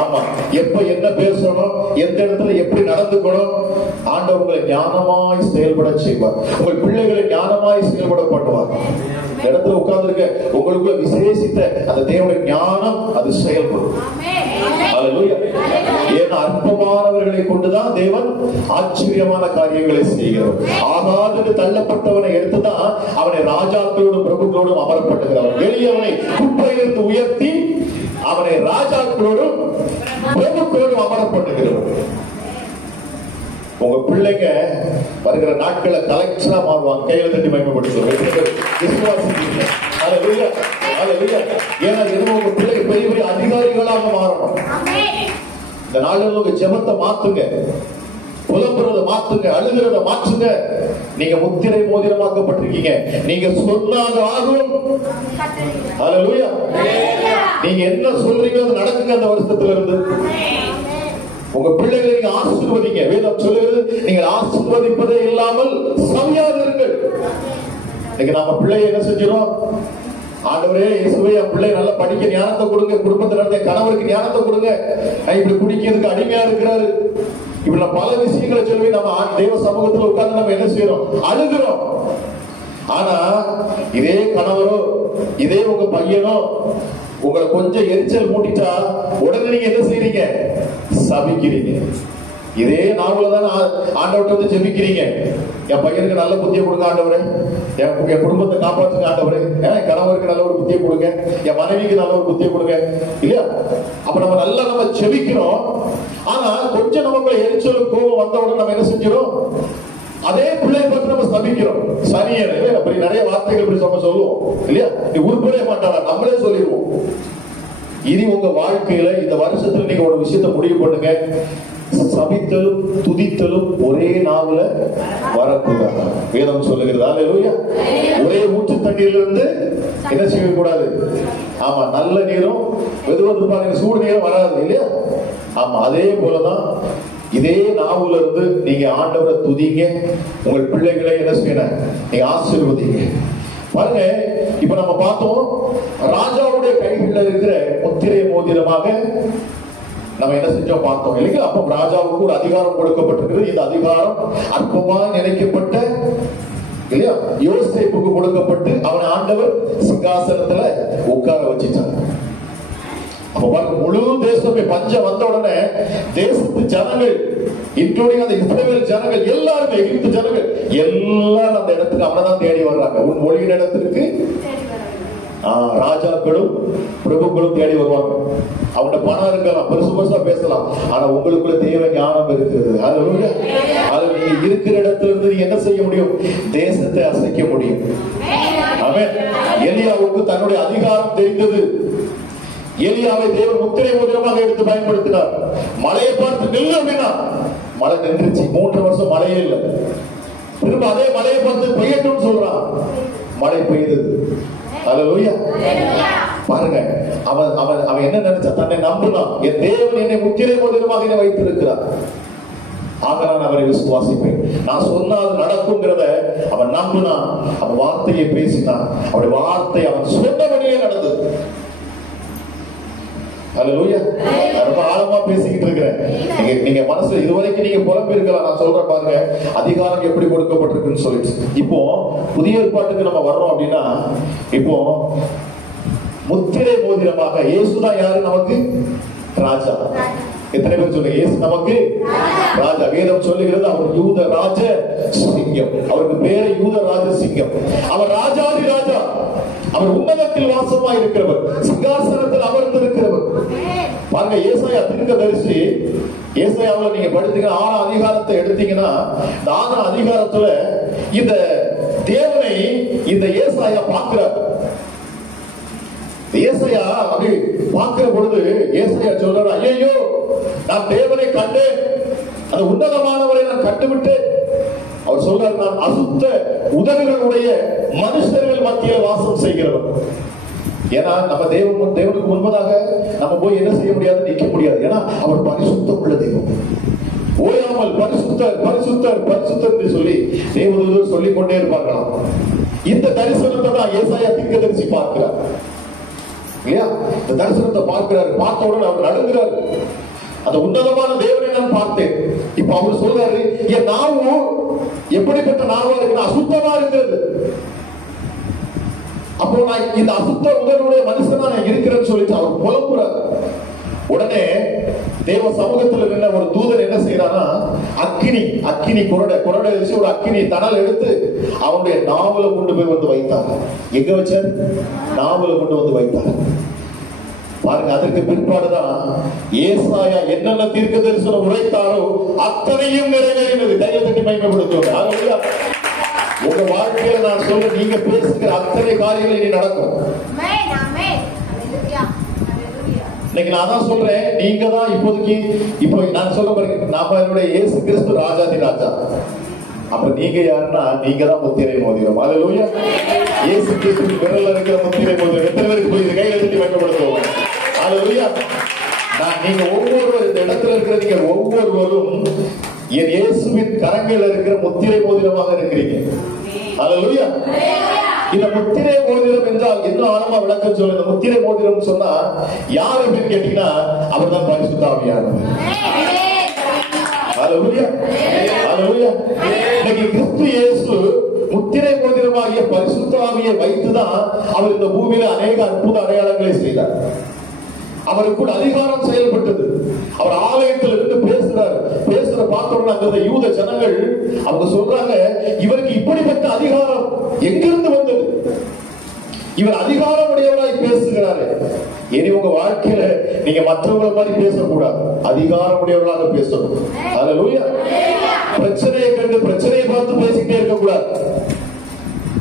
ஆமா, எப்ப என்ன பேசணும், எந்த இடத்துல எப்படி நடந்துக்கணும், ஆண்டவர் உங்களை ஞானமாய் செயல்பட செய்வார். உங்கள் பிள்ளைகளை ஞானமாய் செயல்பட பண்ணுவார். இடத்துல உட்கார்ந்துருக்க உங்களுக்குள்ள விசேஷித்த அந்த தேவனுடைய ஞானம் அது செயல்படும். ஏன்னா அற்பமானவர்களை கொண்டுதான் தேவன் ஆச்சரியமான காரியங்களை செய்கிறார். ஆகாது தள்ளப்பட்டவனை எடுத்துதான் அவனை ராஜாக்களோடும் பிரபுக்களோடும் அமரப்பட்டுகிறார். வெளியவனை குப்பையிலிருந்து உயர்த்தி அவனை அவனை ராஜாக்களோடும் பிரபுக்களோடும் அமர பண்ணுகிறவர். உங்க பிள்ளைங்க வருகிற நாட்களை கலெக்டரா மாறுவாங்க. கையில தட்டி மகிமைப்படுத்துவாங்க. ஏன்னா உங்க பிள்ளைங்க பெரிய பெரிய அதிகாரிகளாக மாறணும். இந்த நாளில் உங்க ஜெபத்தை மாத்துங்க, புலம்புறத மாத்துங்க, அழுகிறத மாற்றுங்க. நீங்க முத்திரை மோதிரமாக்கப்பட்டிருக்கீங்க. நீங்க சொன்னாது ஆகும். ஹல்லேலூயா. நீங்க என்ன சொல்றீங்க அது நடக்குங்க. அந்த வருஷத்துல இருந்து உங்க பிள்ளைகளை நீங்க ஆசீர்வதிங்க. வேதம் சொல்லுகிறது, நீங்கள் ஆசீர்வதிப்பதே இல்லாமல் சமையாதீர்கள். இன்னைக்கு நம்ம பிள்ளையை என்ன செஞ்சிடும்? ஆண்டவரே இயேசுவே, என் பிள்ளை நல்லா படிக்க ஞானத்தை கொடுங்க, குடும்பத்தில் இருந்த கணவருக்கு ஞானத்தை கொடுங்க, இப்படி குடிக்கிறதுக்கு அடிமையா இருக்கிறாரு, இப்படி பல விஷயங்களை சொல்லி நம்ம தேவ சமூகத்தில் உட்கார்ந்து நம்ம என்ன செய்யறோம்? அழுகிறோம். ஆனா இதே கணவரோ இதே உங்க பையனோ உங்களை கொஞ்சம் எரிச்சல் மூட்டிட்டா உடனே நீங்க என்ன செய்றீங்க? சபிக்கிறீங்க. இதே நாவல தான் ஆண்டவர்கிட்ட வந்து ஜெபிக்கிறீங்க. என் பையனுக்கு நல்ல புத்தியை கொடுங்க ஆண்டவரே, என் குடும்பத்தை காப்பாற்றுங்க ஆண்டவரே, என் கணவருக்கு நல்ல ஒரு புத்தியை கொடுங்க, என் மனைவிக்கு நல்ல ஒரு புத்தியை கொடுங்க. இல்லையா? அப்ப நம்ம நல்லா நம்ம ஜெபிக்கிறோம். ஆனா கொஞ்சம் நமக்கு எரிச்சலும் கோபம் வந்த உடனே நம்ம என்ன செஞ்சிடும்? அதே பிள்ளை பற்றி நம்ம சபிக்கிறோம். சனியன் அப்படி நிறைய வார்த்தைகள் இப்படி நம்ம சொல்லுவோம். இல்லையா? நீ உருப்படவே மாட்டாரா நம்மளே சொல்லிடுவோம். இனி உங்க வாழ்க்கையில இந்த வருஷத்துல நீங்க ஒரு விஷயத்தை முடிவு பண்ணுங்க. சபித்தலும் துதித்தலும் ஒரே நாவல வரக்கூடாது. வேதம் சொல்லுகிறது. அல்லேலூயா. ஒரே ஊற்று தண்ணீரிலிருந்து என்ன செய்யக்கூடாது? ஆமா, நல்ல நீரும் வெதுவெது பாருங்க, சூடு நீரும் வராது. இல்லையா? ஆமா, அதே போலதான் இதே நாவுல இருந்து நீங்க ஆண்டவரை துதிங்க. உங்கள் பிள்ளைகளை என்ன செய்யணும்? நீங்க ஆசீர்வதிங்க. பாருங்க, இப்ப நம்ம பார்த்தோம், ராஜாவுடைய கைகளில் இருக்கிற முத்திரை மோதிரமாக நம்ம என்ன செஞ்சோம் பார்த்தோம் இல்லைங்களா? அப்ப ராஜாவுக்கு ஒரு அதிகாரம் கொடுக்கப்பட்டிருக்கிறது. இந்த அதிகாரம் அற்பமாக நினைக்கப்பட்ட இல்லையா யோசேப்புக்கு கொடுக்கப்பட்டு அவன் ஆண்டவர் சிங்காசனத்துல உட்கார வச்சிட்டாங்க. அப்ப பாருங்க, முழு தேசமே பஞ்சம் வந்த உடனே தேசத்து ஜனங்கள், இன்க்ளூடிங் அந்த இஸ்ரவேல் ஜனங்கள் எல்லாருமே, எகிப்து ஜனங்கள் எல்லாரும் அந்த இடத்துக்கு அவனதான் தேடி வர்றாங்க. உன் மொழியின் இடத்துக்கு ராஜாக்களும் பிரபுக்களும் தேடி வருவாங்க. அவங்க பணம் இருக்கலாம், பெருசு பெருசா பேசலாம், ஆனா உங்களுக்குள்ள தேவ ஞானம் இருக்கிறது. அது நீங்க இருக்கிற இடத்துல இருந்து நீங்க என்ன செய்ய முடியும்? தேசத்தை அசைக்க முடியும். ஆமென். எலியாவுக்கு தன்னுடைய அதிகாரம் தெரிந்தது. எலியாவை தேவன் முத்திரை மோதிரமாக எடுத்து பயன்படுத்தினார். மழையை பார்த்து நில்லு அப்படின்னா மழை நின்றுச்சு. 3 வருஷம் மழையே இல்லை. திரும்ப அதே மழையை பார்த்து பெய்யட்டும் சொல்றான், மழை பெய்தது. அல்லேலூயா. பாருங்க, அவன் என்ன நினைச்சா? தன்னை நம்பினான். என் தேவன் என்னை முத்திரை மோதிரமாக வைத்திருக்கிறார், ஆக நான் அவரை விசுவாசிப்பேன். நான் சொன்னால் நடக்கும்ங்கிறத அவன் நம்பினான். அவன் வார்த்தையை பேசினான். அவருடைய வார்த்தை அவன் சொன்னபடியே நடந்தது. அல்லேலூயா. ரொம்ப ஆழமா பேசிக்கிட்டு இருக்கிறேன். நீங்க மனசுல இதுவரைக்கும் நீங்க புலம்பி இருக்கலாம். நான் சொல்றேன் பாருங்க, அதிகாரம் எப்படி கொடுக்கப்பட்டிருக்குன்னு சொல்லிட்டு. இப்போ புதிய ஏற்பாட்டுக்கு நம்ம வர்றோம் அப்படின்னா, இப்போ முத்திரை மோதிரமாக இயேசுதான் யாரு? நமக்கு ராஜா. எத்தனை பேர் சொல்லுங்க? இயேசு நமக்கு ராஜா. வேதம் சொல்லுகிறது அவர் யூத ராஜ சிங்கம். அவருக்கு பேரு யூத ராஜ சிங்கம். அவர் ராஜாதி ராஜா. அவர் உன்னதத்தில் வாசமா இருக்கிறவர், சிங்காசனத்தில் அமர்ந்திருக்கிறவர். பாருங்க, ஏசாயா தீர்க்கதரிசி, ஏசாயாவுல நீங்க படித்தீங்கன்னா 6 அதிகாரத்தை எடுத்தீங்கன்னா, 4 அதிகாரத்துல இந்த தேவனை இந்த ஏசாயா பார்க்கிறார். ஏசாயா அப்படி பார்க்கிற பொழுது ஏசாயா சொல்றாரு, ஐயோ நான் தேவனை கண்டேன், அந்த உன்னதமானவரை நான் கண்டுவிட்டேன். அவர் சொல்றாரு, நான் அசுத்த உதடுகளுடைய மனுஷர்கள் மத்தியில் வாசம் செய்கிறவர். ஏன்னா நம்ம தேவனுக்கு முன்பதாக நம்ம போய் என்ன செய்ய முடியாது? நிற்க முடியாது. ஏன்னா அவர் பரிசுத்தம் உள்ள தெய்வம். ஓயாமல் பரிசுத்தர் பரிசுத்தர் பரிசுத்தர் என்று சொல்லி தேவதூதர் சொல்லிக் கொண்டே இருப்பார்களாம். இந்த தரிசனத்தை தான் ஏசாயா தீர்க்கதரிசி பார்க்கிறார். இல்லையா? இந்த தரிசனத்தை பார்க்கிறாரு. பார்த்த உடனே அவர் நடுங்கிறார். அந்த உன்னதமான தேவனை நான் பார்த்தேன். இப்ப அவர் சொல்றாரு, என் நாவு எப்படிப்பட்ட நாவா இருக்கு? அசுத்தமா இருக்கிறது. அப்போ நான் இந்த அசுத்த உடலுடைய மனுஷனா நான் இருக்கிறேன்னு சொல்லிட்டு அவர் புலம்புறார். உடனே தேவ சமூகத்தில் நின்ற ஒரு தூதன் என்ன செய்யறானா, அக்கினி குரடை வச்சு ஒரு அக்கினி தணல் எடுத்து அவனுடைய நாவல கொண்டு போய் வந்து வைத்தாங்க. எங்க வச்சார்? நாவல கொண்டு வந்து வைத்தார். பாருங்க, அதற்கு பிற்பாடுதான் ஏசாயா என்னென்ன தீர்க்க தரிசனம் உரைத்தாரோ அத்தனையும் நிறைவேறினது. தைரியத்தை மகிமைப்படுத்துவாங்க. உங்க வாழ்க்கையில நான் சொல்ற நீங்க பேசுகிற அத்தனை காரியங்கள் இனி நடக்கும். இன்னைக்கு நான் தான் சொல்றேன், நீங்க தான் இப்போதைக்கு இப்போ நான் சொல்ல பாருங்க, நாம என்னுடைய இயேசு கிறிஸ்து ராஜாதி ராஜா. அப்ப நீங்க யாருன்னா நீங்க தான் முத்திரை மோதிரம். அல்லேலூயா. இயேசு கிறிஸ்து விரல்ல இருக்கிற முத்திரை மோதிரம் எத்தனை பேருக்கு போய் கையில தட்டி வைக்கப்படுத்துவோம். அல்லேலூயா. நீங்க ஒவ்வொருவரும் இந்த இடத்துல இருக்கிற நீங்க ஒவ்வொருவரும் என் இயேசுவின் கரங்கள் இருக்கிற முத்திரை மோதிரமாக இருக்கிறீங்க. அல்லேலூயா. இந்த முத்திரை மோதிரம் என்றால் இன்னும் ஆழமா விளக்கம் சொல்ல. இந்த முத்திரை மோதிரம் சொன்னா யார் அப்படின்னு கேட்டீங்கன்னா அவர் தான் பரிசுத்த ஆவியானவர். அல்லேலூயா. அல்லேலூயா. இன்னைக்கு கிறிஸ்து இயேசு முத்திரை மோதிரமாகிய பரிசுத்த ஆவியை வைத்துதான் அவர் இந்த பூமியில அநேக அற்புத அடையாளங்களை செய்தார். அவருக்குள் அதிகாரம் செயல்பட்டது. அவர் ஆலயத்தில் இருந்து பேசுற பார்த்தோம்னா அந்த யூத ஜனங்கள் அவங்க சொல்றாங்க, இவருக்கு இப்படிப்பட்ட அதிகாரம் எங்கிருந்து வந்தது? இவர் அதிகாரம் உடையவராய் பேசுகிறாரு. இனி உங்க வாழ்க்கையில நீங்க மற்றவங்களை மாதிரி பேசக்கூடாது, அதிகாரம் உடையவர்களாக பேசணும். அல்லேலூயா. பிரச்சனையை கண்டு பிரச்சனையை பார்த்து பேசிக்கிட்டே இருக்கக்கூடாது,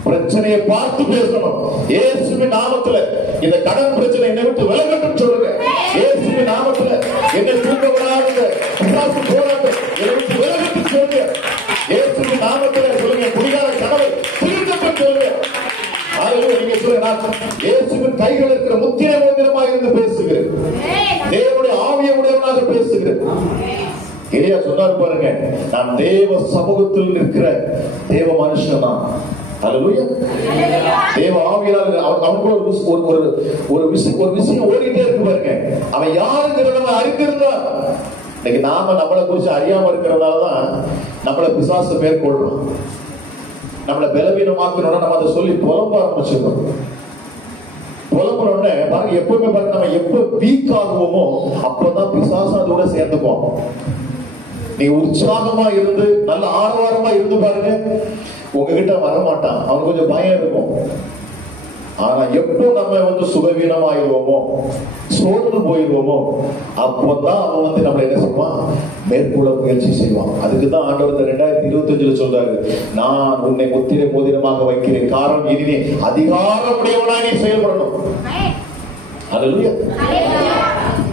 பிரச்சனையை பார்த்து பேசணும். இயேசுவின் நாமத்துல இந்த கடன் பிரச்சனை என்னை விட்டு விலகட்டும் சொல்லுங்க. இயேசுவின் நாமத்துல என்னை தூக்க விடாத பிசாசு போராட்டம் என்னை விட்டு விலகட்டும் சொல்லுங்க. இயேசுவின் நாமத்துல சொல்லுங்க. குடிகார கனவை திருத்தப்பட்டு சொல்லுங்க. நீங்க சொல்லுங்க, இயேசுவின் கைகள் இருக்கிற முத்திரை மோதிரமாக இருந்து பேசுகிறேன். தேவனுடைய ஆவியை உடையவனாக பேசுகிறேன். எலியா சொன்னார் பாருங்க, நான் தேவ சமூகத்தில் நிற்கிற தேவ மனுஷன் தான். அல்லேலூயா. தேவ ஆவியானவர் அவனுக்கு ஒரு விஷயம் ஓடிட்டே இருக்கு பாருங்க. அவன் யாருங்கிறத அறிந்திருந்தான். இன்னைக்கு நாம நம்மளை குறிச்சு அறியாம இருக்கிறதாலதான் நம்மளை பிசாசு மேற்கொள்றோம். நம்மளை பலவீனமாக்கணும்னா நம்ம அதை சொல்லி புலம்ப ஆரம்பிச்சிருக்கோம். புலம்புறோன்னு பாருங்க, எப்பவுமே பாருங்க, நம்ம எப்ப வீக் ஆகுவோமோ அப்பதான் பிசாசு அதோட சேர்ந்துக்குவோம். நீங்க உற்சாகமா இருந்து நல்ல ஆரவாரமா இருந்து பாருங்க, உங்ககிட்ட வரமாட்டான். அவனுக்கு கொஞ்சம் பயம் இருக்கும். ஆனா எப்போ நம்ம சுகவீனமாயிருவோமோ, சோர்ந்து போயிருவோமோ, அப்பதான் அவன் நம்மளை என்ன செய்வான், மேற்கொள்ள முயற்சி செய்வான். அதுக்குதான் ஆண்டவர் 2025 சொல்றாரு, நான் உன்னை முத்திரை மோதிரமாக வைக்கிறேன். காரணம் இனிமே அதிகாரமுடையவனா நீ செயல்படணும். அல்லேலூயா.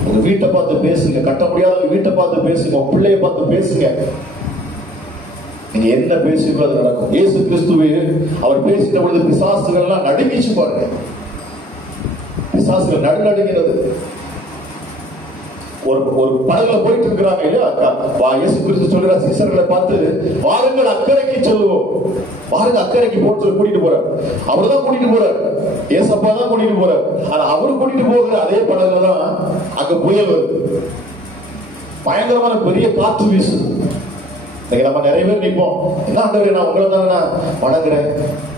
உங்க வீட்டை பார்த்து பேசுங்க, கட்ட முடியாத வீட்டை பார்த்து பேசுங்க, உங்க பிள்ளைய பார்த்து பேசுங்க. நீங்க என்ன பேசுகிறோ அது நடக்கும். இயேசு கிறிஸ்துவே அவர் பேசின பொழுது பிசாசுகள் எல்லாம் நடுங்கிச்சு பாருங்க. பிசாசுகள் நடுநடுங்கிறது. ஒரு படகுல போயிட்டு இருக்கிறாங்க இல்லையா, இயேசு கிறிஸ்து சொல்ற சீசர்களை பார்த்து, வாருங்கள் அக்கறைக்கு செல்லுவோம், வாருங்க அக்கறைக்கு போட்டு கூட்டிட்டு போறார். அவர்தான் கூட்டிட்டு போறார், ஏசப்பா தான் கூட்டிட்டு போறார். ஆனா அவரு கூட்டிட்டு போகிற அதே படகுல தான் அங்க புயல் வருது, பயங்கரமான பெரிய காற்று வீசுது. நம்ம நிறைய பேர் நிற்போம், என்ன ஆண்டவரே நான் உங்களை தான் நான் வணங்குறேன்,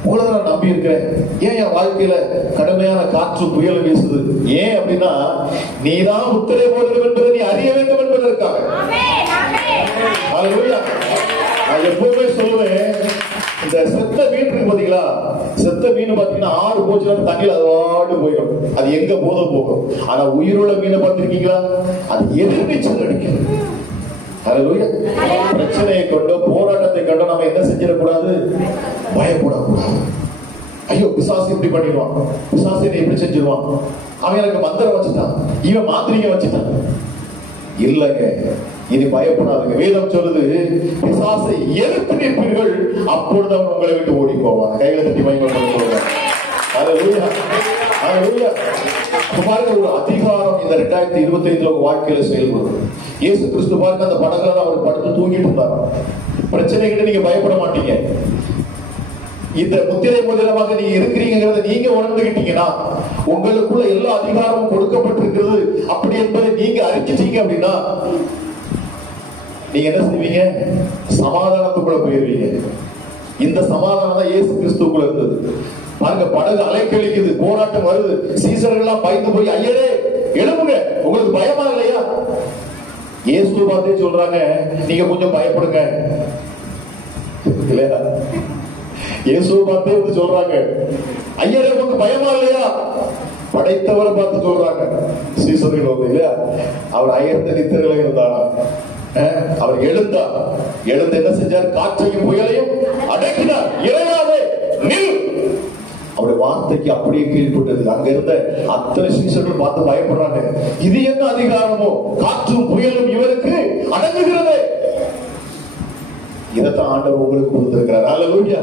உங்களை தான் நான் நம்பி இருக்கிறேன், ஏன் என் வாழ்க்கையில கடுமையான காற்று புயல் வீசுது? ஏன் அப்படின்னா நீதான் முத்திரை போடுறது என்பதை நீ அறிய வேண்டும் என்பதற்காக. நான் எப்பவுமே சொல்லுவேன், இந்த செத்த மீன் இருக்கு பாத்தீங்களா, செத்த மீன் பாத்தீங்கன்னா 6 போச்சுன்னா தண்ணியில் அது வாடு போயிடும், அது எங்க போகும். ஆனா உயிருள்ள மீனை பார்த்திருக்கீங்களா, அது எதிர்நீச்சல் அடிக்கும். பிரச்சனையை கொண்டோ போராட்டத்தை கொண்டோ நம்ம என்ன செஞ்சிடக்கூடாது, பயப்படக்கூடாது. ஐயோ பிசாசு இப்படி பண்ணிடுவான், பிசாசு இப்படி செஞ்சிருவான், அவன் எனக்கு மந்திரம் வச்சுட்டான், இவன் மாந்திரிகம் வச்சுட்டான். இல்லைங்க, இனி பயப்படாதுங்க. வேதம் சொல்லுது, பிசாசை எதிர்த்து நிற்பீர்கள், அப்பொழுது அவன் உங்களை விட்டு ஓடி போவான். கைகளை தட்டி மகிமைப்படுத்துவாங்க. ஒரு அதிகாரம் இந்த 2025 வாழ்க்கையில செயல்படும். இயேசு கிறிஸ்து பாருங்க, அந்த படகுல அவர் படுத்து தூங்கிட்டு இருந்தார். பிரச்சனைகிட்ட நீங்க பயப்பட மாட்டீங்க. இந்த முத்திரை மோதிரமாக நீங்க இருக்கிறீங்கிறத நீங்க உணர்ந்துகிட்டீங்கன்னா, உங்களுக்குள்ள எல்லா அதிகாரமும் கொடுக்கப்பட்டிருக்கிறது அப்படி என்பதை நீங்க அறிஞ்சிட்டீங்க அப்படின்னா, நீங்க என்ன செய்வீங்க, சமாதானத்துக்குள்ள போயிருவீங்க. இந்த சமாதானம் தான் இயேசு கிறிஸ்துக்குள்ள இருந்தது. பாருங்க, படகு அலைக்கழிக்குது, போராட்டம் வருது, சீசர்கள் எல்லாம் பயந்து போய், ஐயரே எழுப்புங்க, உங்களுக்கு பயமா இல்லையா? இயேசு பார்த்தே சொல்றாங்க, நீங்க கொஞ்சம் பயப்படுங்க இல்லையா, இயேசுவை பார்த்தே வந்து சொல்றாங்க, ஐயரே உங்களுக்கு பயமா இல்லையா? படைத்தவரை பார்த்து சொல்றாங்க சீசர்கள் வந்து இல்லையா. அவர் அயர்ந்த நித்திரையில இருந்தாரா? அவர் எழுந்தார். எழுந்து என்ன செஞ்சார்? காற்றையும் புயலையும் அடக்கினார். இறையாவே நில். அவருடைய வார்த்தைக்கு அப்படியே கீழ்பட்டது. அங்க இருந்த அத்தனை சீசர்கள் பார்த்து பயப்படுறாங்க. இது என்ன அதிகாரமோ? காற்றும் புயலும் இவருக்கு அடங்குகிறது. இதைத்தான் ஆண்டவர் உங்களுக்கு கொடுத்திருக்கிறார். அல்லேலூயா.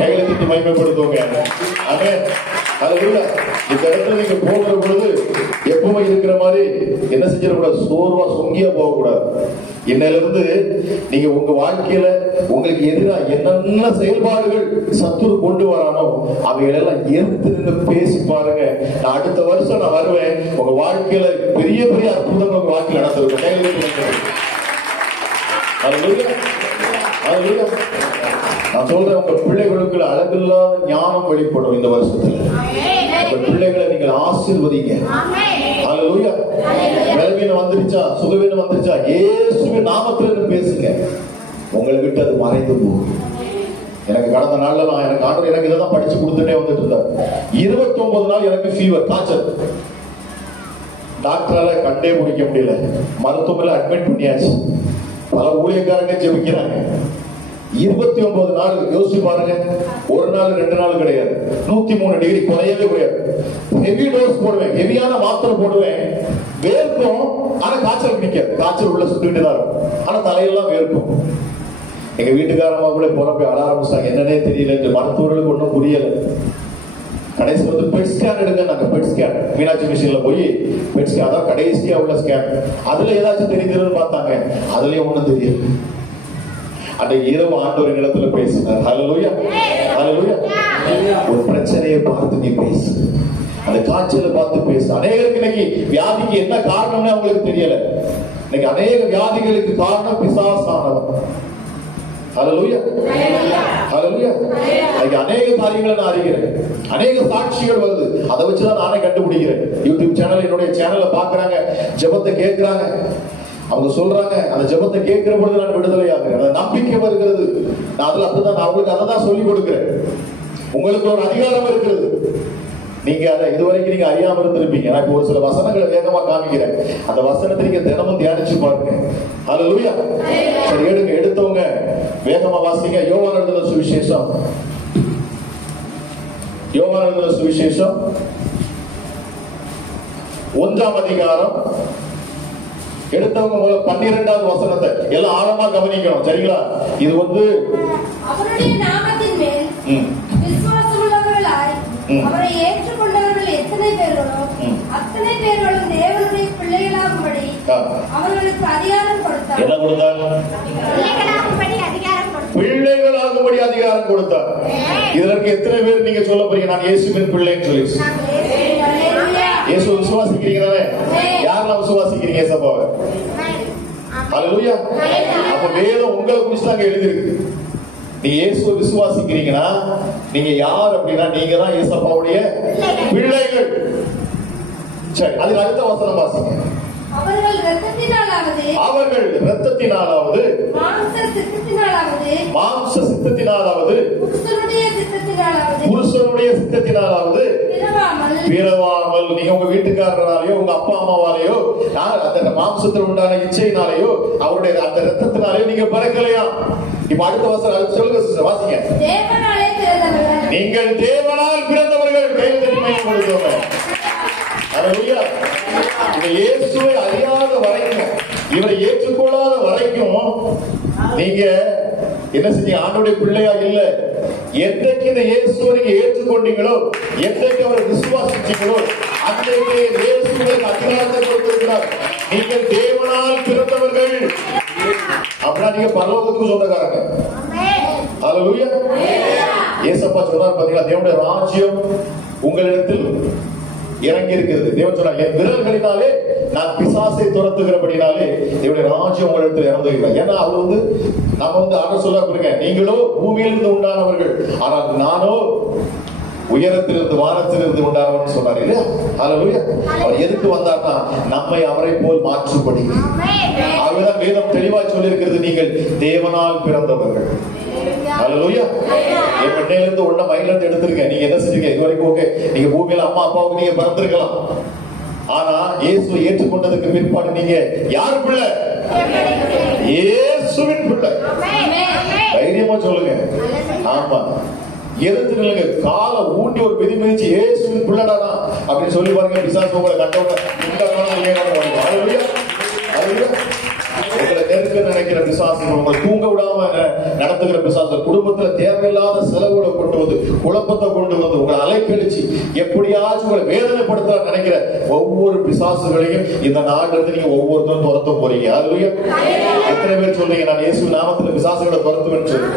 கைகளை தட்டி மகிமைப்படுத்துவோங்க. ஆமென். அல்லேலூயா. இந்த இடத்துல நீங்க போகிற பொழுது எப்பவுமே இருக்கிற மாதிரி என்ன செஞ்சிடக்கூடாது? சோர்வா சொங்கியா போகக்கூடாது. இன்னிலிருந்து நீங்க உங்க வாழ்க்கையில உங்களுக்கு எதிராக என்னென்ன செயல்பாடுகள் சத்துரு கொண்டு வரானோ அவைகளெல்லாம் எதிர்த்து பேசி பாருங்க. நான் அடுத்த வருஷம் நான் வருவேன், உங்க வாழ்க்கையில பெரிய பெரிய அற்புதங்கள் உங்க வாழ்க்கையில் நடந்திருக்கும். நான் சொல்றேன், உங்க பிள்ளைகளுக்கு அளவில்லாத ஞானம் வெளிப்படும் இந்த வருஷத்துல. உங்க பிள்ளைகளை நீங்கள் ஆசீர்வதிங்க. அல்லேலூயா. பலவீனம் வந்துருச்சா, சுகவீனம் வந்துருச்சா, இயேசுவின் நாமத்துல பேசுங்க. உங்களை விட்டு அது மறைந்து போகும். எனக்கு கடந்த நாள்ல எனக்கு ஆண்டவர் எனக்கு இதான் படிச்சு கொடுத்துட்டே வந்துட்டு இருந்தார். 29 நாள் எனக்கு ஃபீவர், காய்ச்சல். டாக்டரால கண்டே பிடிக்க முடியல. மருத்துவமனையில அட்மிட் பண்ணியாச்சு. பல ஊழியக்காரங்க ஜெபிக்கிறாங்க. 29 நாள் யோசிச்சு பாருங்க. ஒரு நாள் 2 நாள் கிடையாது, 103 டிகிரி குறையவே குறையாது. ஹெவி டோஸ் போடுவேன், ஹெவியான மாத்திரை போடுவேன், வேர்க்கும். ஆனா காய்ச்சல் நிக்காது. காய்ச்சல் உள்ள சுத்திட்டு தான் இருக்கும், ஆனா தலையெல்லாம் வேர்க்கும். எங்க வீட்டுக்காரமா கூட போறப்ப அழ ஆரம்பிச்சாங்க. என்னன்னே தெரியல, இந்த மருத்துவர்களுக்கு ஒன்றும் புரியல. கடைசி வந்து பெட் ஸ்கேன் எடுங்க. நாங்க பெட் ஸ்கேன் மீனாட்சி மிஷின்ல போய் பெட் ஸ்கேன், அதான் கடைசியா உள்ள ஸ்கேன், அதுல ஏதாச்சும் தெரியுதுன்னு பார்த்தாங்க. அதுலயும் ஒண்ணும் தெரியும். அந்த இரவு ஆண்டவர் இடத்துல பேசினார். ஹல்லேலூயா, ஹல்லேலூயா. ஒரு பிரச்சனையை பார்த்து நீ பேசு, அந்த காய்ச்சலை பார்த்து பேசு. அநேகருக்கு இன்னைக்கு வியாதிக்கு என்ன காரணம்னு அவங்களுக்கு தெரியல. இன்னைக்கு அநேக வியாதிகளுக்கு காரணம் பிசாசானவன். ஹல்லேலூயா, ஹல்லேலூயா. இன்னைக்கு அநேக காரியங்களை நான் அறிகிறேன், அநேக சாட்சிகள் வருது. அதை வச்சுதான் நானே கண்டுபிடிக்கிறேன். யூடியூப் சேனல், என்னுடைய சேனலை பாக்குறாங்க, ஜெபத்தை கேட்கிறாங்க. அவங்க சொல்றாங்க, அந்த ஜெபத்தை கேட்கிற பொழுது நான் விடுதலை ஆகிறேன், அந்த நம்பிக்கை வருகிறது. நான் அதுல அப்படிதான், நான் அவங்களுக்கு அதை தான் சொல்லிக் கொடுக்கிறேன். உங்களுக்கு ஒரு அதிகாரம் இருக்கிறது. நீங்க அதை இதுவரைக்கும் நீங்க அறியாம இருந்திருப்பீங்க. எனக்கு ஒரு சில வசனங்களை வேகமா காமிக்கிறேன். அந்த வசனத்தை நீங்க தினமும் தியானிச்சு பாருங்க. ஹல்லேலூயா. சரி, எடுங்க. எடுத்தவங்க வேகமா வாசிங்க. யோவான் எழுதின சுவிசேஷம், யோவான் எழுதின சுவிசேஷம் 1ஆம் அதிகாரம். எடுத்தவங்க முதல்ல 12வது வசனத்தை எல்லாம் ஆழமா கவனிக்கணும். சரிங்களா? இது வந்து அவருடைய நாமத்தின் மேல் விசுவாசமுள்ளவர்களாய் அவரை ஏற்றுக்கொண்டவர்கள் எத்தனை பேர்களோ அத்தனை பேர்களும் தேவனுடைய பிள்ளைகளாகும்படி அவர்களுக்கு அதிகாரம் கொடுத்தார். என்ன கொடுத்தார்? பிள்ளைகளாகும்படி அதிகாரம் கொடுத்தார். இதற்கு எத்தனை பேர் நீங்க சொல்ல போறீங்க, நான் இயேசுவின் பிள்ளைன்னு சொல்லி? இயேசு விசுவாசிக்கிறீங்க தானே? யாரெல்லாம் விசுவாசிக்கிறீங்க ஏசப்பாவை? ஹல்லேலூயா. அப்ப வேதம் உங்களை குறிச்சு தாங்க எழுதிருக்கு. நீ இயேசுவை விசுவாசிக்கிறீங்கன்னா நீங்க யார் அப்படின்னா நீங்க தான் ஏசப்பாவுடைய பிள்ளைகள். சரி, அதுக்கு அடுத்த வசனம் வாசிங்க. அவர்கள் இரத்தத்தினாலாவது மாம்ச சித்தத்தினாலாவது புருஷனுடைய சித்தத்தினாலாவது பிறவாமல், நீங்க உங்க வீட்டுக்காரராலேயோ உங்க அப்பா அம்மாவாலேயோ அந்த மாம்சத்தில் உண்டான இச்சையினாலேயோ அவருடைய அந்த இரத்தத்தினாலேயோ நீங்க பிறக்கலையா? இப்ப அடுத்த வசனம் அடுத்து சொல்லுங்க, வாசிங்க. நீங்கள் தேவனால் பிறந்தவர்கள். இயேசுவை அறியாத வரைக்கும், இவரை ஏற்றுக்கொள்ளாத வரைக்கும் நீங்க என்ன செஞ்சீங்க? ஆண்டவருடைய பிள்ளையா இல்ல. என்றைக்கு இந்த இயேசுவை நீங்க ஏற்றுக்கொண்டீங்களோ, என்றைக்கு அவரை விசுவாசிச்சீங்களோ, அன்றைக்கு இயேசுவுக்கு அதிகாரத்தை கொடுத்திருக்கிறார். நீங்கள் தேவனால் பிறந்தவர்கள் அப்படின்னா நீங்க பரலோகத்துக்கு சொந்தக்காரங்க. ஹல்லேலூயா. ஏசப்பா சொன்னார் பாத்தீங்களா, தேவனுடைய ராஜ்யம் உங்களிடத்தில் இறங்கி இருக்கிறது. தேவன் சொன்னார், என் விரல்களினாலே நான் பிசாசை துரத்துகிறபடினாலே என்னுடைய ராஜ்யம் உங்களிடத்தில் இறந்துகிறார். ஏன்னா அவர் வந்து நம்ம வந்து ஆண்டவர் சொல்ல பாருங்க, நீங்களோ பூமியிலிருந்து உண்டானவர்கள், ஆனால் நானோ உயரத்திலிருந்து வானத்திலிருந்து உண்டானவன் சொன்னார் இல்லையா? ஹல்லேலூயா. அவர் எதுக்கு வந்தார்னா நம்மை அவரை போல் மாற்றும்படி. அதுதான் வேதம் தெளிவா சொல்லி இருக்கிறது, நீங்கள் தேவனால் பிறந்தவர்கள். ஹல்லேலூயா. என் மண்டையில இருந்து ஒண்ண மைண்ட்ல இருந்து எடுத்துருங்க. நீங்க என்ன செஞ்சீங்க இது வரைக்கும்? ஓகே, நீங்க பூமியில அம்மா அப்பாவுக்கு நீங்க பிறந்திருக்கலாம். ஆனா இயேசுவை ஏற்றுக்கொண்டதுக்கு பிற்பாடு நீங்க யாரு பிள்ளை? இயேசுவின் பிள்ளை. தைரியமா சொல்லுங்க. ஆமா, எதிர்த்து நில்லுங்க. காலை ஊண்டி ஒரு மிதி மிதிச்சு இயேசுவின் பிள்ளைடானா அப்படின்னு சொல்லி பாருங்க. பிசாசு உங்களை கண்டவங்க உங்களை நெருக்க நினைக்கிற பிசாசுகள், உங்களை தூங்க விடாம நடத்துகிற பிசாசுகள், குடும்பத்துல தேவையில்லாத செலவுகளை கொண்டு வந்து, குழப்பத்தை கொண்டு வந்து, உங்களை அலைக்கழிச்சு எப்படியாச்சும் உங்களை வேதனைப்படுத்த நினைக்கிற ஒவ்வொரு பிசாசுகளையும் இந்த நாள்ல இருந்து நீங்க ஒவ்வொருத்தரும் துரத்த போறீங்க. ஹல்லேலூயா. எத்தனை பேர் சொல்றீங்க நான் இயேசு நாமத்துல பிசாசுகளை துரத்துவேன்னு சொல்லி?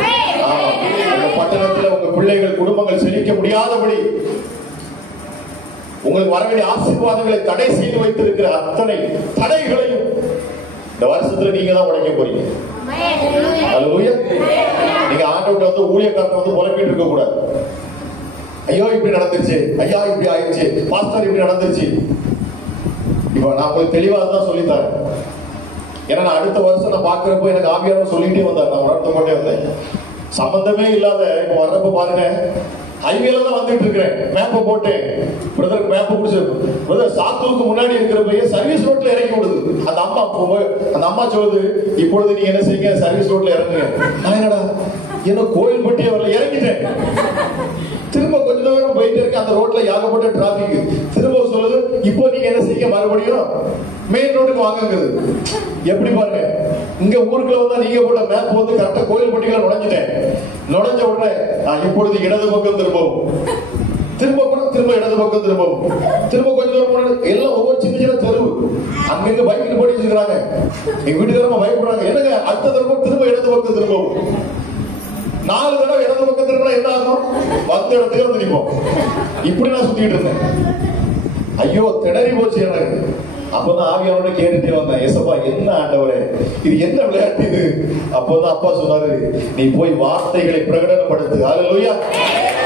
ஆமா. உங்க பட்டணத்துல உங்க பிள்ளைகள் குடும்பங்கள் செழிக்க முடியாதபடி உங்களுக்கு வர வேண்டிய ஆசீர்வாதங்களை தடை செய்து வைத்திருக்கிற அத்தனை தடைகளையும் இந்த வருஷத்துல நீங்க தான் உடைக்க போறீங்க. ஹல்லேலூயா. நீங்க ஆண்டவர்ட்ட வந்து ஊழியக்காரன் வந்து புலம்பிட்டு இருக்க கூடாது. ஐயோ இப்படி நடந்துருச்சு, ஐயா இப்படி ஆயிடுச்சு, பாஸ்டர் இப்படி நடந்துருச்சு. இப்ப நான் உங்களுக்கு தெளிவா தான் சொல்லித்தரேன். ஏன்னா நான் அடுத்த வருஷம் நான் பாக்குறப்போ எனக்கு ஆவியானவர் சொல்லிட்டே வந்தார். நான் உணர்ந்து கொண்டே வந்தேன். சம்பந்தமே இல்லாத இப்ப வர்றப்ப பாருங்க, ஹைவேல தான் வந்துட்டு இருக்கிறேன். மேப்பை போட்டேன். பிரதர் மேப்பை குடிச்சிருக்கு. பிரதர் சாத்தூருக்கு முன்னாடி இருக்கிற பையன் சர்வீஸ் ரோட்ல இறக்கி விடுது. அந்த அம்மா சொல்லுது, இப்பொழுது நீங்க என்ன செய்யுங்க, சர்வீஸ் ரோட்ல இறங்குங்க. என்னடா என்ன கோயில் பட்டியே வரல, இறங்கிட்டேன். திரும்ப கொஞ்ச நேரம் போயிட்டு இருக்கு. அந்த ரோட்ல ஏகப்பட்ட டிராபிக். திரும்ப சொல்லுது, இப்போ நீங்க என்ன செய்யுங்க, மறுபடியும் மெயின் ரோடுக்கு வாங்குது. எப்படி பாருங்க, இங்க ஊருக்குள்ள வந்தா நீங்க போட்ட மேப் வந்து கரெக்டா கோயில் பட்டியல நுழைஞ்சிட்டேன். நுழைஞ்ச உடனே இப்பொழுது இடது பக்கம் திரும்பவும், திரும்ப இடது பக்கம் திரும்பவும், திரும்ப கொஞ்சம் தூரம் எல்லாம் ஒவ்வொரு சின்ன சின்ன தெருவு. அங்க பைக்கில் போட்டு வச்சிருக்காங்க. எங்க வீட்டுக்காரமா பயப்படுறாங்க. என்னங்க அடுத்த திரும்ப இடது பக்கம் திரும்பவும். 4 தடவை இடது பக்கம் திரும்பினா என்ன ஆகும்? வந்த இடத்துக்கு வந்து நிற்போம். இப்படி நான் சுத்திட்டு இருந்தேன். ஐயோ திணறி போச்சு எனக்கு. அப்பதான் ஆவியானவரை கேட்டுட்டே வந்தேன், ஏசப்பா என்ன ஆண்டவரே இது என்ன விளையாட்டு இது? அப்பதான் அப்பா சொன்னாரு, நீ போய் வார்த்தைகளை பிரகடனப்படுத்து. ஹல்லேலூயா.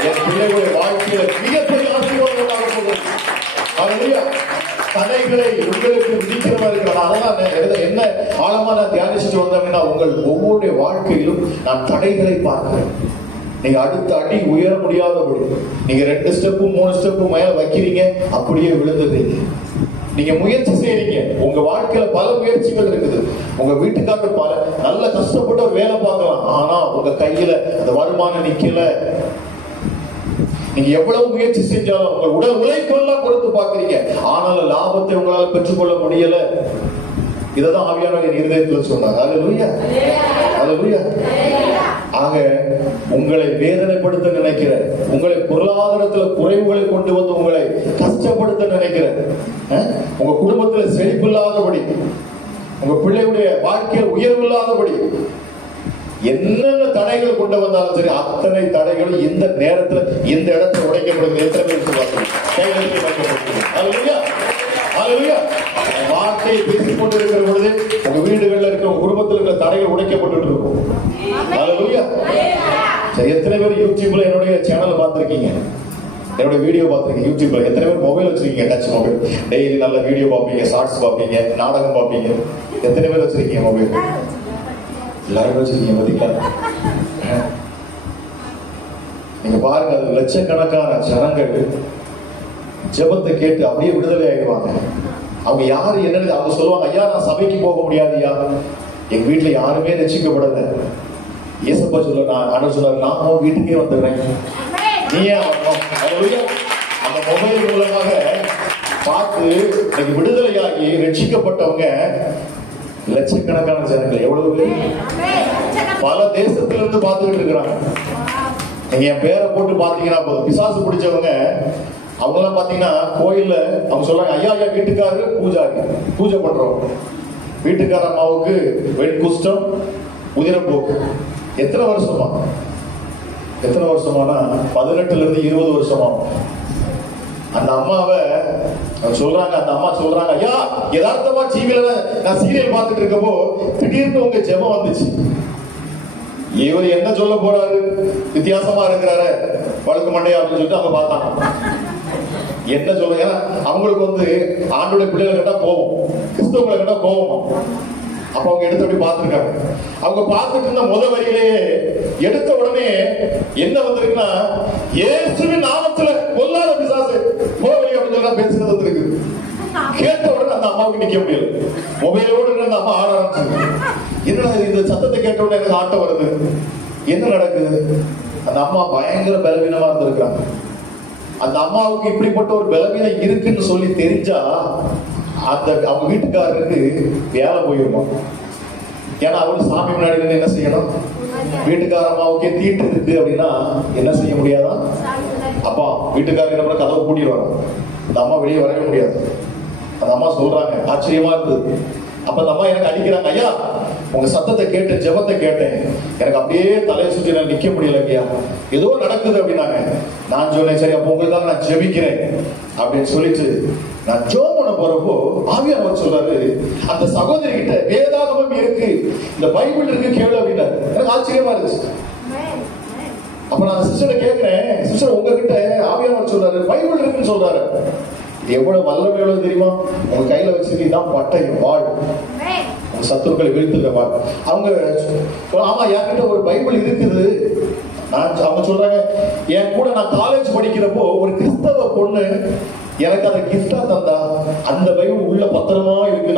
என் பிள்ளைகளுடைய வாழ்க்கையில மிகப்பெரிய ஆசீர்வாதமாக போகுது. ஹல்லேலூயா. தடைகளை உங்களுக்கு விதிக்கிறதா இருக்கிறான். அதெல்லாம் என்ன ஆழமா நான் தியானிச்சுட்டு வந்தேன்னா, உங்கள் ஒவ்வொருடைய வாழ்க்கையிலும் நான் தடைகளை பார்க்கிறேன். நீங்க அடுத்த அடி உயர முடியாதபடி நீங்க 2 ஸ்டெப்பு 3 ஸ்டெப்பு மேல வைக்கிறீங்க, அப்படியே விழுந்துடுறீங்க. நீங்க முயற்சி செய்றீங்க. உங்க வாழ்க்கையில பல முயற்சிகள் இருக்குது. உங்க வீட்டுக்காரர் பல நல்ல கஷ்டப்பட்டு ஒரு வேலை பார்க்கலாம். ஆனா உங்க கையில அந்த வருமானம் நிக்கல. நீங்க எவ்வளவு முயற்சி செஞ்சாலும் உங்க உடல் உழைப்பெல்லாம் கொடுத்து பாக்குறீங்க, ஆனாலும் லாபத்தை உங்களால் பெற்றுக்கொள்ள முடியல. இததான் ஆவியானவர் இருதயத்துல சொன்னார். ஹல்லேலூயா. ஹல்லேலூயா. ஆக உங்களை வேதனைப்படுத்த நினைக்கிற, உங்களை பொருளாதாரத்துல குறைவுகளை கொண்டு வந்து உங்களை கஷ்டப்படுத்த நினைக்கிற, உங்க குடும்பத்துல செழிப்பில்லாதபடி, உங்க பிள்ளையுடைய வாழ்க்கையில் உயர்வில்லாதபடி என்னென்ன தடைகள் கொண்டு வந்தாலும் சரி, அத்தனை தடைகளும் இந்த நேரத்துல இந்த இடத்துல உடைக்கப்படுகிறது. வார்த்தையை பேசிக் கொண்டிருக்கிற பொழுது உங்க வீடுகள்ல இருக்கிற உங்க குடும்பத்தில் இருக்கிற தடைகள் உடைக்கப்பட்டு இருக்கும். சரி, எத்தனை பேர் யூடியூப்ல என்னுடைய சேனல் பார்த்திருக்கீங்க? என்னோட வீடியோ பார்த்திருக்கீங்க யூடியூப்ல? எத்தனை பேர் மொபைல் வச்சிருக்கீங்க? Touch mobile. டெய்லி நல்ல வீடியோ பார்ப்பீங்க, ஷார்ட்ஸ் பார்ப்பீங்க, நாடகம் பார்ப்பீங்க. எத்தனை பேர் வச்சிருக்கீங்க மொபைல்? எல்லாரும் வச்சிருக்கீங்க. பாத்தீங்களா? நீங்க பாருங்க, அது லட்சக்கணக்கான ஜனங்கள் ஜெபத்தை கேட்டு அப்படியே விடுதலை ஆயிடுவாங்க. அவங்க யாரு என்னன்னு அவங்க சொல்லுவாங்க, ஐயா நான் சபைக்கு போக முடியாதுயா, எங்க வீட்டுல யாருமே ரட்சிக்கப்படல. ஏசப்பா சொல்ல, நான் அண்ணன் சொன்னார், நான் உன் வீட்டுக்கே வந்துடுறேன், நீ ஏன் அந்த மொபைல் மூலமாக பார்த்து இன்னைக்கு விடுதலையாகி ரட்சிக்கப்பட்டவங்க லட்சக்கணக்கான ஜனங்கள். எவ்வளவு பேர் பல தேசத்துல இருந்து பார்த்துக்கிட்டு இருக்கிறாங்க. நீங்க என் பேரை போட்டு பாத்தீங்கன்னா போதும், பிசாசு பிடிச்சவங்க அவங்க எல்லாம் பாத்தீங்கன்னா கோயில்ல அவங்க சொல்றாங்க, ஐயா ஐயா வீட்டுக்காரரு பூஜாரி, பூஜை பண்றோம், வீட்டுக்கார அம்மாவுக்கு வெண்குஷ்டம், உதிரப்போக்கு. எத்தனை வருஷமா? எத்தனை வருஷமானா 18 இருந்து 20 வருஷமா. அந்த அம்மாவை சொல்றாங்க, அந்த அம்மா சொல்றாங்க, ஐயா யதார்த்தமா டிவில நான் சீரியல் பார்த்துட்டு இருக்கப்போ திடீர்னு உங்க ஜெபம் வந்துச்சு. இவர் என்ன சொல்ல போறாரு, வித்தியாசமா இருக்கிறாரு, வழக்கு மண்டையா அப்படின்னு சொல்லிட்டு அவங்க பார்த்தாங்க. என்ன சொல்ற, அவங்களுக்கு வந்து ஆண்டோட பிள்ளைகளை கேட்டா கோபம், கிறிஸ்தவங்களை கேட்டா கோபம். அப்ப அவங்க எடுத்து அப்படி பார்த்திருக்காங்க. அவங்க பார்த்துட்டு இருந்த முதல் வரியிலேயே எடுத்த உடனே என்ன வந்திருக்குன்னா, இயேசுவின் நாமத்துல கொல்லாத பிசாசு போவலி அப்படின்னு சொல்லி பேசுறது வந்திருக்கு. கேட்ட உடனே அந்த அம்மாவுக்கு நிக்க முடியல. மொபைலோடு அந்த அம்மா ஆட ஆரம்பிச்சு. என்னடா இந்த சத்தத்தை கேட்ட உடனே எனக்கு ஆட்டம் வருது, என்ன நடக்குது? அந்த அம்மா பயங்கர பலவீனமா இருந்திருக்காங்க. அந்த அம்மாவுக்கு இப்படிப்பட்ட ஒரு பலவீனம் இருக்குன்னு சொல்லி தெரிஞ்சா அந்த அவங்க வீட்டுக்காரருக்கு வேலை போயிருமா. ஏன்னா அவரு சாமி முன்னாடி இருந்து என்ன செய்யணும், வீட்டுக்கார அம்மாவுக்கே தீட்டு இருக்கு அப்படின்னா என்ன செய்ய முடியாதா? அப்பா வீட்டுக்காரர் என்ன பண்ண, கதவை பூட்டிடுவாங்க. அந்த அம்மா வெளியே வரவே முடியாது. அந்த அம்மா சொல்றாங்க, ஆச்சரியமா இருந்தது. அப்ப அந்த அம்மா எனக்கு அடிக்கிறாங்க, ஐயா உங்க சத்தத்தை கேட்டேன், ஜெபத்தை கேட்டேன், எனக்கு அப்படியே தலையை சுற்றி நான் நிக்க முடியல ஐயா, ஏதோ நடக்குது அப்படின்னாங்க. நான் சொன்னேன், சரி அப்ப உங்களுக்காக நான் ஜெபிக்கிறேன் அப்படின்னு சொல்லிட்டு நான் ஜெபம் பண்ண போறப்போ ஆவியானவர் சொல்றாரு, அந்த சகோதரி கிட்ட வேதாகமம் இருக்கு, இந்த பைபிள் இருக்கு, கேளு அப்படின்னாரு. எனக்கு ஆச்சரியமா இருந்துச்சு. அப்ப நான் சிஸ்டர் கேட்கிறேன், சிஸ்டர் உங்ககிட்ட ஆவியானவர் சொல்றாரு பைபிள் இருக்குன்னு சொல்றாரு, எவ்வளவு வல்லமை எவ்வளவு தெரியுமா? உங்க கையில வச்சிருக்கீங்க பட்டயம், வாழ், உங்க சத்துருக்களை வீழ்த்துற வாழ். அவங்க ஆமா என்கிட்ட ஒரு பைபிள் இருக்குது. அவங்க சொல்றாங்க, என் கூட நான் காலேஜ் படிக்கிறப்போ ஒரு கிறிஸ்தவ பொண்ணு எனக்கு அதை கிஃப்டா தந்தா, அந்த பைபிள் உள்ள பத்திரமா இருக்கு.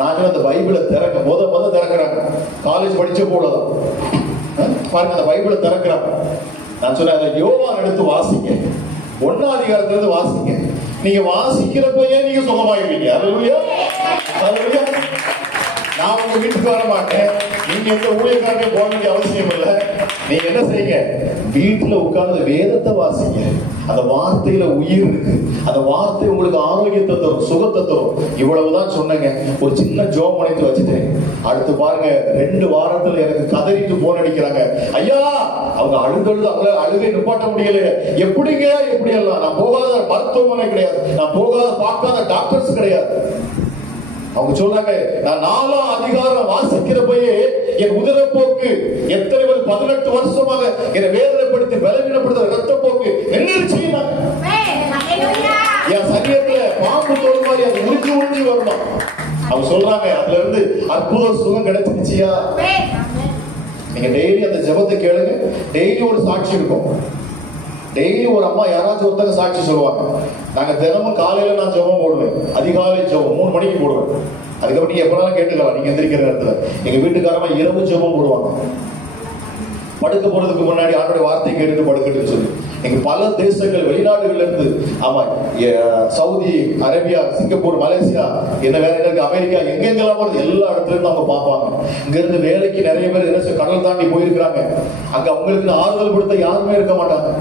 நான் அந்த பைபிளை திறக்க முத திறக்கிறாங்க, காலேஜ் படிச்ச போலதான் பாருங்க, அந்த பைபிளை திறக்கிறாங்க. நான் சொன்னேன், அதை யோவான் எடுத்து வாசிங்க, 1ஆம் அதிகாரத்திலிருந்து வாசிங்க. நீங்க வாசிக்கிறப்பயே நீங்க சுகமாயிருவீங்க. அல்லேலூயா, அல்லேலூயா. நான் உங்க வீட்டுக்கு வர மாட்டேன், நீங்க எந்த ஊழியக்காரங்க போக வேண்டிய அவசியம் இல்லை. நீங்க என்ன செய்யுங்க, வீட்டுல உட்கார்ந்து வேதத்தை வாசிங்க. அந்த வார்த்தையில உயிர் இருக்கு, அந்த வார்த்தை உங்களுக்கு ஆரோக்கியத்தை தரும், சுகத்தை தரும். இவ்வளவுதான் சொன்னேங்க. ஒரு சின்ன ஜோம் பண்ணிட்டு வச்சுட்டேன். அடுத்து பாருங்க, 2 வாரத்துல எனக்கு கதறிட்டு போன் அடிக்கிறாங்க, ஐயா அவங்க அழுதழுது அவங்கள அழுகை நிப்பாட்ட முடியல, எப்படிங்க எப்படி எல்லாம். நான் போகாத மருத்துவமனை கிடையாது, நான் போகாத பார்க்காத டாக்டர்ஸ் கிடையாது. அவங்க சொல்றாங்க, நான் 4ஆம் அதிகாரம் வாசிக்கிறப்பயே என் உதரப்போக்கு எத்தனை 18 வருஷமாக என்னை வேதனைப்படுத்தி பலவீனப்படுத்த ரத்தப்போக்கு நின்றுச்சு. என் சரீரத்துல பாம்பு தோல் மாதிரி அது உறிஞ்சி வரணும். அவங்க சொல்றாங்க, அதுல இருந்து அற்புத சுகம் கிடைச்சிருச்சியா. நீங்க டெய்லி அந்த ஜெபத்தை கேளுங்க. டெய்லி ஒரு சாட்சி இருக்கும். டெய்லி ஒரு அம்மா யாராச்சும் ஒருத்தங்க சாட்சி சொல்லுவாங்க. நாங்க தினமும் காலையில நான் ஜெபம் போடுவேன், அதிகாலை ஜெபம் 3 மணிக்கு போடுவேன். அதுக்கப்புறம் நீங்க எப்பனாலும் கேட்டுக்கலாம், நீங்க எந்திரிக்கிற நேரத்துல. எங்க வீட்டுக்காரமா இரவு ஜெபம் போடுவாங்க, படுக்க போறதுக்கு முன்னாடி ஆண்டோட வார்த்தை கேட்டு படுக்கட்டுன்னு சொல்லி. எங்க பல தேசங்கள் வெளிநாடுகள்ல இருந்து, ஆமா சவுதி அரேபியா, சிங்கப்பூர், மலேசியா, என்ன வேற என்ன அமெரிக்கா, எங்கெங்கெல்லாம் போறது எல்லா இடத்துல இருந்து அவங்க பார்ப்பாங்க. இங்க இருந்து வேலைக்கு நிறைய பேர் என்ன கடல் தாண்டி போயிருக்கிறாங்க. அங்க அவங்களுக்கு ஆறுதல் படுத்த யாருமே இருக்க மாட்டாங்க.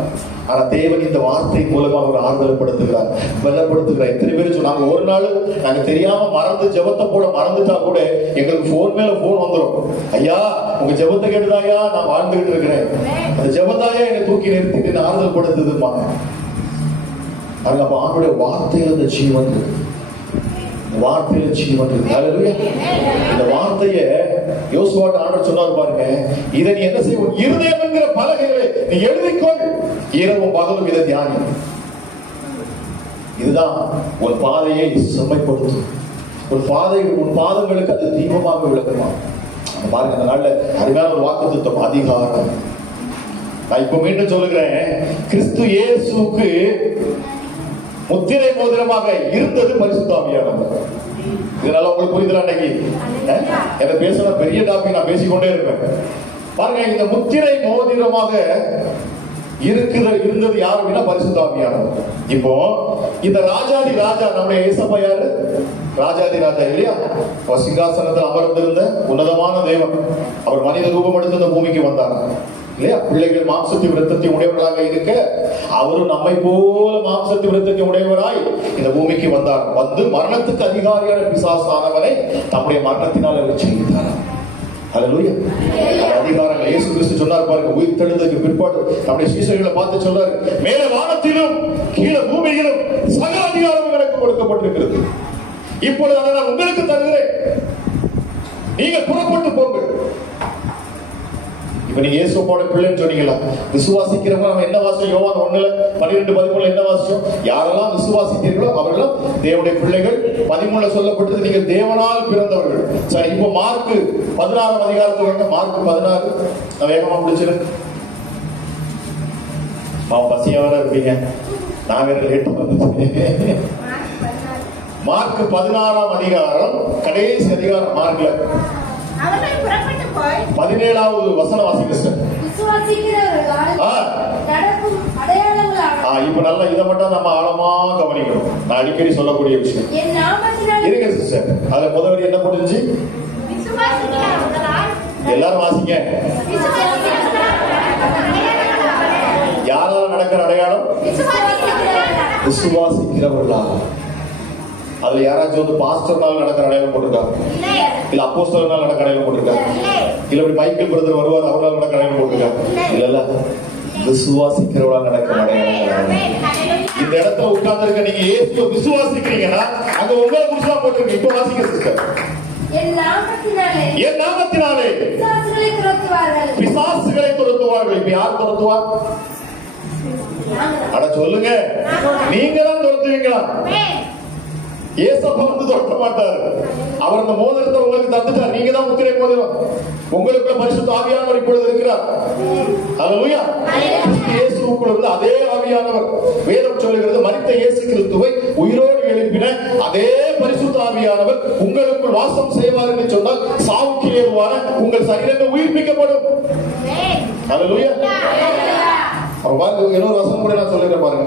ஆனா தேவன் இந்த வார்த்தை மூலமா ஒரு ஆறுதல் படுத்துகிறார், பலப்படுத்துகிறார். எத்தனை பேர் சொன்னாங்க, ஒரு நாள் நாங்க தெரியாம மறந்து ஜெபத்தை போட மறந்துட்டா கூட எங்களுக்கு போன் மேல போன் வந்துடும், ஐயா உங்க ஜெபத்தை கேட்டுதாயா நான் வாழ்ந்துகிட்டு இருக்கிறேன், அந்த ஜெபத்தாயா என்னை தூக்கி நிறுத்திட்டு ஆறுதல் படுத்துதுப்பாங்க. அப்ப ஆண்டுடைய வார்த்தையில இந்த ஜீவன் இருக்கு, வார்த்தையில ஜீவன் இருக்கு. அல்லேலூயா. இந்த வார்த்தைய யோசுவாட்ட ஆண்டவர் சொன்னார் பாருங்க, இதை நீ என்ன செய்ய, இருதயம் என்கிற பலகைகளை நீ எழுதிக்கொள், இரவும் பகலும் இதை தியானி. இதுதான் உன் பாதையை செம்மைப்படுத்தும், உன் பாதை, உன் பாதங்களுக்கு அது தீபமாக விளக்குமா. பாருங்க, அந்த நாள்ல அருமையான ஒரு வாக்குத்தத்தம், அதிகாரம். நான் இப்ப மீண்டும் சொல்லுகிறேன், கிறிஸ்து இயேசுவுக்கு முத்திரை மோதிரமாக இருந்தது பரிசுத்த ஆவியானவர். இதனால உங்களுக்கு புரியுதா? அன்னைக்கு என்ன பேசுற பெரிய டாபிக், நான் பேசிக்கொண்டே இருப்பேன். பாருங்க, இந்த முத்திரை மோதிரமாக இருந்தது யாரு அப்படின்னா பரிசுத்த ஆவியானவர். இப்போ இந்த ராஜாதி ராஜா நம்முடைய இயேசப்பா யாரு? ராஜாதி ராஜா இல்லையா? சிங்காசனத்தில் அமர்ந்திருந்த உன்னதமான தேவன். அவர் மனித ரூபம் எடுத்து இந்த பூமிக்கு வந்தார் இல்லையா? பிள்ளைகள் மாம்சத்தை விருத்தத்தை உடையவர்களாக இருக்க அவரும் நம்மை போல மாம்சத்தை விருத்தத்தை உடையவராய் இந்த பூமிக்கு வந்தார். வந்து மரணத்துக்கு அதிகாரியான பிசாசானவனை தம்முடைய மரணத்தினால் அவர் செய்தார். அல்லேலூயா. அதிகாரங்கள் இயேசு கிறிஸ்து சொன்னார் பாருங்க, உயிர் தெழுந்ததுக்கு பிற்பாடு நம்முடைய சீசர்களை பார்த்து சொல்றாரு, மேல வானத்திலும் கீழே பூமியிலும் சகல அதிகாரம் எனக்கு கொடுக்கப்பட்டிருக்கிறது, இப்பொழுது அதை நான் உங்களுக்கு தருகிறேன், நீங்க புறப்பட்டு போங்க. இப்ப நீங்க இயேசுவோட பிள்ளைன்னு சொன்னீங்களா? விசுவாசிக்கிறவங்க நம்ம என்ன வாசிச்சோம்? யோவான் 1:12-13 என்ன வாசிச்சோம்? யாரெல்லாம் விசுவாசிக்கிறீர்களோ அவர்களும் தேவனுடைய பிள்ளைகள். 13 சொல்லப்பட்டது நீங்கள் தேவனால் பிறந்தவர்கள். சரி, இப்போ மார்க் 16 அதிகாரத்துக்கு மார்க் 16 நான் வேகமா முடிச்சிரு. பசியாவ இருப்பீங்க, நான் வேற லேட் வந்து. மார்க் 16 அதிகாரம் கடைசி அதிகாரம் மார்க்ல 17வது வசனம் வாசிங்க சார். இப்ப நல்லா இதை மட்டும் நம்ம ஆழமா கவனிக்கணும். நான் அடிக்கடி சொல்லக்கூடிய விஷயம் இருங்க சிஸ்டர். அதுல முதல்வர் என்ன போட்டுச்சு? எல்லாரும் வாசிங்க. யாரால நடக்கிற அடையாளம்? விசுவாசிக்கிறவர்களா. அதுல யாராச்சும் வந்து பாஸ்டர்னால நடக்கிற அடையாளம் போட்டிருக்காங்க, இல்ல அப்போஸ்தலனால நடக்கிற அடையாளம் போட்டிருக்காங்க, இல்ல இப்படி மைக்கேல் பிரதர் வருவார் அவரால் நடக்கிற அடையாளம் போட்டிருக்காங்க. இல்ல விசுவாசிக்கிறவர்களா நடக்கிற அடையாளம். இந்த இடத்துல உட்கார்ந்து இருக்க நீங்க இயேசுவை விசுவாசிக்கிறீங்கன்னா அங்க உங்களை புதுசா போட்டிருக்கு. இப்ப வாசிக்க சிஸ்டர். என் நாமத்தினாலே பிசாசுகளை துரத்துவார்கள். இப்ப யார் துரத்துவார்? அட சொல்லுங்க, நீங்க தான் துரத்துவீங்களா? ஏசப்பா வந்து துரத்த மாட்டார். அவர் அந்த மோதிரத்தை உங்களுக்கு தந்துட்டார். நீங்க தான் முத்திரை மோதிரம். உங்களுக்குள்ள பரிசுத்த ஆவியானவர் இப்பொழுது இருக்கிறார். அல்லேலூயா. இயேசுவுக்குள் இருந்து அதே ஆவியானவர், வேதம் சொல்லுகிறது, மரித்த இயேசு கிறிஸ்துவை உயிரோடு எழுப்பின அதே பரிசுத்த ஆவியானவர் உங்களுக்குள் வாசம் செய்வார் என்று சொன்னால் சாவுக்கு ஏறுவார உங்கள் சரீரங்கள் உயிர்ப்பிக்கப்படும். அல்லேலூயா. பாருங்க, இன்னொரு வசனம் கூட நான் சொல்லிடுறேன் பாருங்க.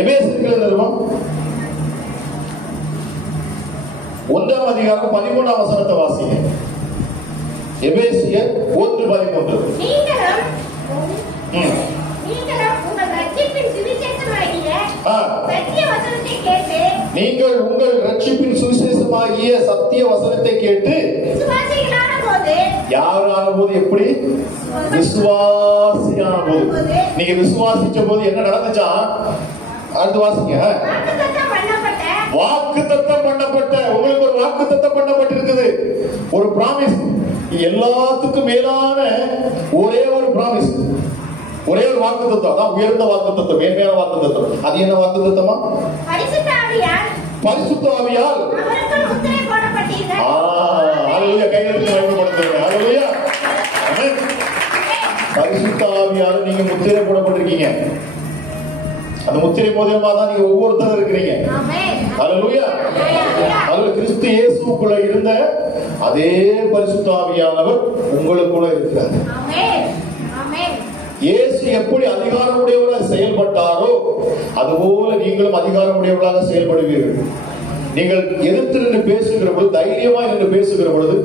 எபேசியர்கள் நிறுவனம் 1 அதிகாரம் 13 வசனத்தை வாசிங்க. எபேசியர் 1:13. நீங்கள் உங்கள் ரட்சிப்பின் சுவிசேஷமாகிய சத்திய வசனத்தை கேட்டு யாரான போது, எப்படி? விசுவாசியான போது. நீங்க விசுவாசிச்ச போது என்ன நடந்துச்சா? அடுத்து வாசிங்க. வாக்குத்தத்தம் பண்ணப்பட்ட, உங்களுக்கு ஒரு வாக்குத்தத்தம் பண்ணப்பட்டிருக்குது. ஒரு பிராமிஸ். எல்லாத்துக்கும் மேலான ஒரே ஒரு பிராமிஸ், ஒரே ஒரு வாக்குத்தத்தம். அதான் உயர்ந்த வாக்குத்தத்தம், மேன்மையான வாக்குத்தத்தம். அது என்ன வாக்குத்தத்தமா? பரிசுத்த ஆவியால் கையெழுத்து வைக்கப்படுத்துங்க. அல்லேலூயா. பரிசுத்த ஆவியால் நீங்க முத்திரை போடப்பட்டிருக்கீங்க. அந்த முத்திரை மோதிரமா தான் நீங்க ஒவ்வொருத்தரும் இருக்கிறீங்க. அல்லேலூயா. அதுல கிறிஸ்து இயேசுக்குள்ள இருந்த அதே பரிசுத்த ஆவியானவர் உங்களுக்குள்ள இருக்கிறார். இயேசு எப்படி அதிகாரமுடையவராக செயல்பட்டாரோ அதுபோல நீங்களும் அதிகாரமுடையவர்களாக செயல்படுவீர்கள். நீங்கள் எதிர்த்து நின்று பேசுகிற பொழுது, தைரியமா நின்று பேசுகிற பொழுது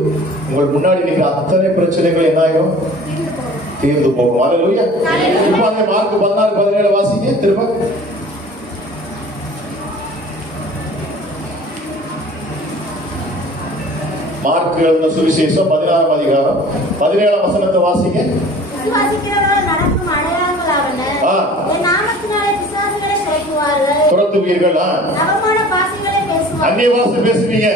உங்கள் முன்னாடி நீங்க அத்தனை பிரச்சனைகள் என்ன ஆகும்? தீர்ந்து போகும். அல்லேலூயா. இப்ப அந்த மார்க் 16:17 வாசிங்க திரும்ப. மார்க் எழுதின சுவிசேஷம் 16 அதிகாரம் 17 வசனத்தை வாசிங்க. துரத்துவீர்கள், அந்நிய பாஷை பேசுவீங்க,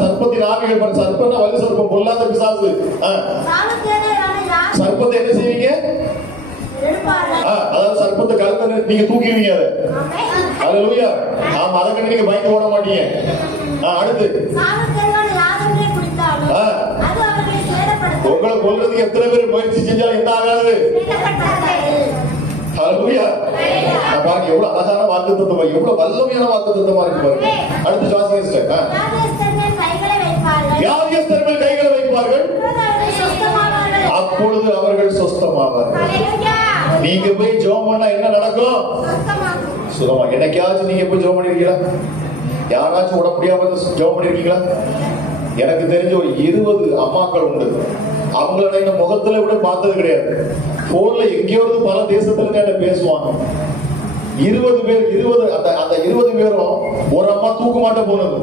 சர்ப்பத்தின் ஆவிகள், சர்ப்பம் வலி சர்ப்பம், பொல்லாத பிசாசு. சர்ப்பத்தை என்ன செய்வீங்க? அதாவது சர்ப்பத்தை கழுத்தை நீங்க தூக்கிடுவீங்க. அதை அல்லேலூயா. ஆமா, அதை கண்டு நீங்க பயந்து ஓட மாட்டீங்க. அடுத்து உங்களை கொல்றதுக்கு எத்தனை பேர் முயற்சி செஞ்சாலும் என்ன ஆகாது? அல்லேலூயா. பாருங்க எவ்வளவு அழகான வாக்குத்தத்தம், எவ்வளவு வல்லமையான வாக்குத்தத்தமா இருக்கு பாருங்க. அடுத்து வாசிங்க. வியாதியஸ்தர் மேல் கைகளை வைப்பார்கள், அப்பொழுது அவர்கள் சொஸ்தமாவார்கள். நீங்க போய் ஜெபம் பண்ணா என்ன நடக்கும்? சுகமா. என்னைக்காச்சும் நீங்க போய் ஜெபம் பண்ணிருக்கீங்களா? யாராச்சும் உட முடியாம ஜெபம் பண்ணிருக்கீங்களா? எனக்கு தெரிஞ்ச ஒரு 20 அம்மாக்கள் உண்டு. அவங்களோட இந்த முகத்துல கூட பார்த்தது கிடையாது. போன்ல எங்கேயாவது பல தேசத்துல இருந்து பேசுவாங்க. 20 பேர், அந்த 20 பேரும் ஒரு அம்மா தூக்க மாட்ட போனது,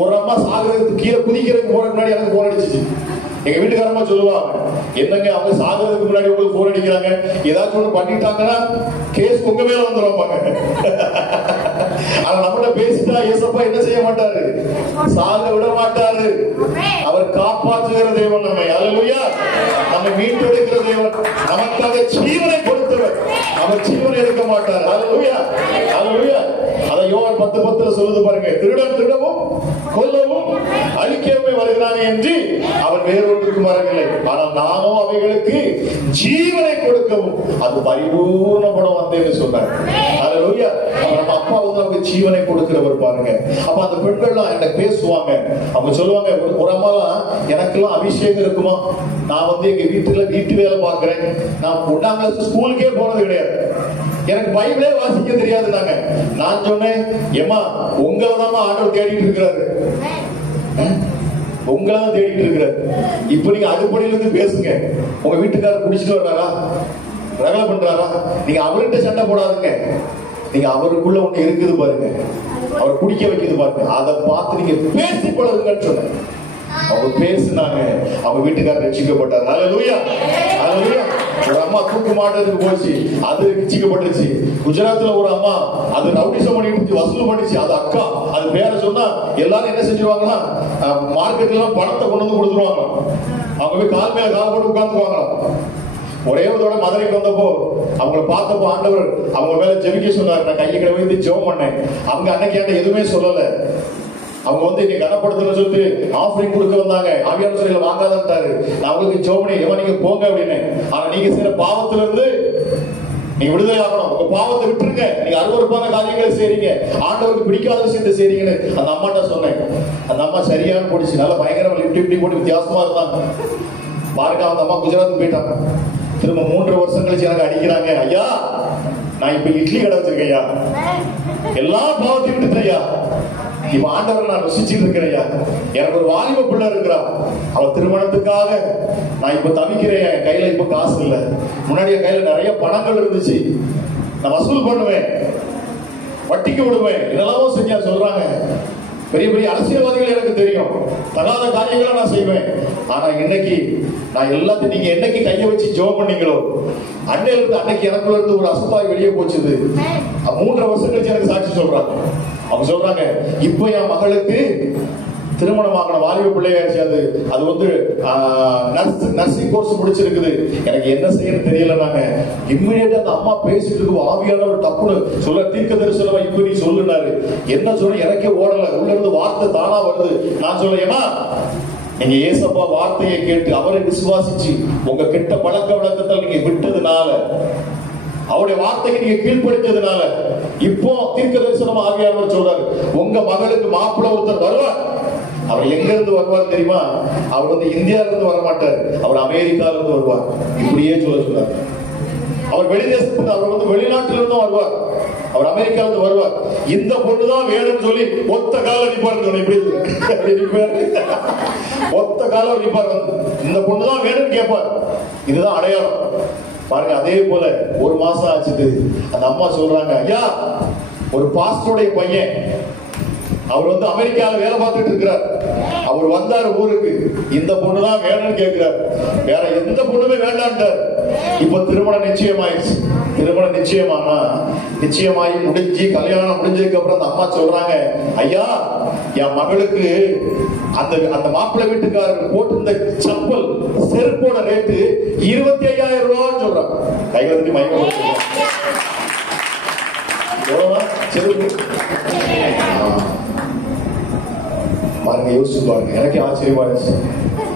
ஒரு அம்மா சாகிறதுக்கு கீழே குதிக்கிறதுக்கு போறதுக்கு முன்னாடி எனக்கு போன் அடிச்சிச்சு. எங்க வீட்டுக்காரமா சொல்லுவாங்க, என்னங்க அவங்க சாகிறதுக்கு முன்னாடி உங்களுக்கு போன் அடிக்கிறாங்க, ஏதாச்சும் ஒண்ணு பண்ணிட்டாங்கன்னா கேஸ் உங்க மேல வந்துருவாங்க. ஆனா நம்மகிட்ட பேசிட்டா ஏசப்பா என்ன செய்ய மாட்டாரு? சாக விட மாட்டாரு. அவர் காப்பாற்றுகிற தேவன் நம்மை. அல்லேலூயா. நம்ம நம்மை மீட்டெடுக்கிற தேவன், நமக்காக ஜீவனை கொடுத்தவர். அவர் ஜீவனை எடுக்க மாட்டார். அல்லேலூயா, அல்லேலூயா. அதை யோவான் 10:10 சொல்லுது பாருங்க. திருடன் திருடவும் கொல்லவும் அழிக்கவே வருகிறானே என்று அவன் வேறொன்றுக்கும் வரவில்லை, ஆனால் நானோ அவைகளுக்கு ஜீவனை கொடுக்கவும் அது பரிபூர்ணப்படும் வந்தேன்னு சொன்னார். அல்லேலூயா. நம்ம அப்பா வந்து அவங்க ஜீவனை கொடுக்கிறவர் பாருங்க. அப்ப அந்த பெண்கள்லாம் என்ன பேசுவாங்க, அவங்க சொல்லுவாங்க, ஒரு அம்மாலாம் எனக்கெல்லாம் அபிஷேகம் இருக்குமா, நான் வந்து எங்க வீட்டு வேலை பார்க்கிறேன், நான் 1ஆம் கிளாஸ் ஸ்கூலுக்கே போனது கிடையாது, எனக்கு பைபிளே வாசிக்க தெரியாது. நான் சொன்னேன், ஏமா உங்களை தான் ஆண்டவர் தேடிட்டு இருக்கிறாரு, உங்களை தான் தேடிட்டு இருக்கிறாரு. இப்ப நீங்க அடுப்படியில இருந்து பேசுங்க. உங்க வீட்டுக்காரர் குடிச்சிட்டு வர்றாரா, ரகலை பண்றாரா, நீங்க அவர்கிட்ட சண்டை போடாதுங்க. நீங்க அவருக்குள்ள ஒண்ணு இருக்குது பாருங்க, அவர் குடிக்க வைக்கிறது பாருங்க, அதை பார்த்து நீங்க பேசி பழகுங்கன்னு சொன்னேன். அவங்க பேசினாங்க, அவங்க வீட்டுக்காரர் ரட்சிக்கப்பட்டார். அல்லேலூயா, அல்லேலூயா. ஒரு அம்மா தூக்கு மாட்டதுக்கு போச்சு, அது ரட்சிக்கப்பட்டுச்சு. குஜராத்ல ஒரு அம்மா அது ரவுடிசம் பண்ணிட்டு வசூல் பண்ணிச்சு, அது அக்கா, அது பேரை சொன்னா எல்லாரும் என்ன செஞ்சுருவாங்கன்னா மார்க்கெட்ல எல்லாம் பணத்தை கொண்டு வந்து கொடுத்துருவாங்க. அவங்க போய் கால் மேல கால் போட்டு உட்கார்ந்துக்குவாங்க. ஒரே ஒரு தடவை மதுரைக்கு வந்தப்போ அவங்களை பார்த்தப்போ ஆண்டவர் அவங்க மேல ஜெபிக்க சொன்னார். நான் கையை கடை வைத்து ஜெபம் பண்ணேன். அவங்க அன்னைக்கு என்கிட்ட எதுவுமே சொல்லல. அவங்க வந்து இன்னைக்கு கனப்படுத்தணும்னு சொல்லிட்டு ஆஃபரிங் கொடுக்க வந்தாங்க. ஆவியான சொல்ல வாங்காதான்ட்டாரு. நான் அவங்களுக்கு ஜெபம் பண்ணி, ஏமா நீங்க போங்க அப்படின்னு. ஆனா நீங்க செய்யற பாவத்துல இருந்து நீங்க விடுதலை ஆகணும். உங்க பாவத்தை விட்டுருங்க. நீங்க அருவருப்பான காரியங்களை செய்றீங்க, ஆண்டவருக்கு பிடிக்காத விஷயத்தை செய்றீங்கன்னு அந்த அம்மாட்ட சொன்னேன். அந்த அம்மா சரியான போடுச்சு. நல்லா பயங்கரமா லிப்டி போட்டு வித்தியாசமா இருந்தாங்க பாருங்க. அந்த அம்மா குஜராத்துக்கு போயிட்டாங்க. திரும்ப 3 வருஷம் கழிச்சு எனக்கு அடிக்கிறாங்க. ஐயா, நான் இப்ப இட்லி கடை வச்சிருக்கேன் ஐயா, எல்லா பாவத்தையும் விட்டுட்டேன் ஐயா, இப்ப ஆண்டவரை நான் ருசிச்சுட்டு இருக்கிறேன். எனக்கு ஒரு வாலிப பிள்ளை இருக்கிறா, அவ திருமணத்துக்காக நான் இப்ப தவிக்கிறேன். கையில இப்ப காசு இல்ல. முன்னாடி என் கையில நிறைய பணங்கள் இருந்துச்சு, நான் வசூல் பண்ணுவேன், வட்டிக்கு விடுவேன், இதெல்லாம் செஞ்சா சொல்றாங்க. பெரிய பெரிய அரசியல்வாதிகள் எனக்கு தெரியும், தகாத காரியங்களை நான் செய்வேன். ஆனா இன்னைக்கு நான் எல்லாத்தையும் நீங்க என்னைக்கு கையை வச்சு ஜெபம் பண்ணீங்களோ அன்னையில இருந்து அன்னைக்கு எனக்குள்ள இருந்து ஒரு அசுத்தாய் வெளியே போச்சுது. 3 வருஷம் கழிச்சு எனக்கு சாட்சி சொல்றாங்க. அவங்க சொல்றாங்க, இப்ப என் மகளுக்கு திருமணமாகன வாலிப பிள்ளையாச்சு, அது வந்து நர்சிங் கோர்ஸ் முடிச்சிருக்குது, எனக்கு என்ன செய்யணும் தெரியல. நாங்க இம்மிடியேட்டா அந்த அம்மா பேசிட்டு இருக்கு, ஆவியானவர் டப்புனு சொல்ல தீர்க்க தரிசனமா இப்ப நீ சொல்லுனாரு. என்ன சொல்ல எனக்கே ஓடல, உள்ள இருந்து வார்த்தை தானா வருது. நான் சொல்லேமா, நீங்க ஏசப்பா வார்த்தையை கேட்டு அவரை விசுவாசிச்சு உங்க கெட்ட பழக்க வழக்கத்தில் நீங்க விட்டதுனால, அவருடைய வார்த்தைக்கு நீங்க கீழ்ப்படுத்ததுனால இப்போ தீர்க்க தரிசனம் ஆவியானவர் சொல்றாரு, உங்க மகளுக்கு மாப்பிள்ளை ஒருத்தர் வருவார். அவர் எங்க இருந்து வருவார் தெரியுமா? அவர் வந்து இந்தியால இருந்து வர மாட்டார், அவர் அமெரிக்கால இருந்து வருவார். இப்படியே சொல்றாரு. அவர் வெளிதேசத்துக்கு, அவர் வந்து வெளிநாட்டில இருந்து வருவார், அவர் அமெரிக்கால இருந்து வருவார். இந்த பொண்ணுதான் வேணும்னு சொல்லி ஒத்த கால நிப்பாரு. ஒத்த கால நிப்பாரு. இந்த பொண்ணுதான் வேணும்னு கேட்பார். இதுதான் அடையாளம் பாருங்க. அதே போல 1 மாசம் ஆச்சுது. அந்த அம்மா சொல்றாங்க, ஐயா, ஒரு பாஸ்டருடைய பையன், அவர் வந்து அமெரிக்கால வேலை பார்த்துட்டு இருக்கிறார், அவர் வந்தாரு ஊருக்கு, இந்த பொண்ணுதான் வேணும்னு கேட்கிறார், வேற எந்த பொண்ணுமே வேண்டான்ட்டார். இப்ப திருமணம் நிச்சயமாயிடுச்சு. திருமணம் நிச்சயமாயி முடிஞ்சு கல்யாணம் முடிஞ்சதுக்கு அப்புறம் அந்த அம்மா சொல்றாங்க, ஐயா, என் மகளுக்கு அந்த மாப்பிள்ளை வீட்டுக்காரர் போட்டிருந்த செப்பல் செருப்போட ரேட்டு 25,000 ரூபான்னு சொல்றாங்க. கையில இருந்து மயக்கம் எவ்வளவா செருப்பு பாருங்க, யோசிச்சு பாருங்க. எனக்கே ஆச்சரியமா இருந்துச்சு,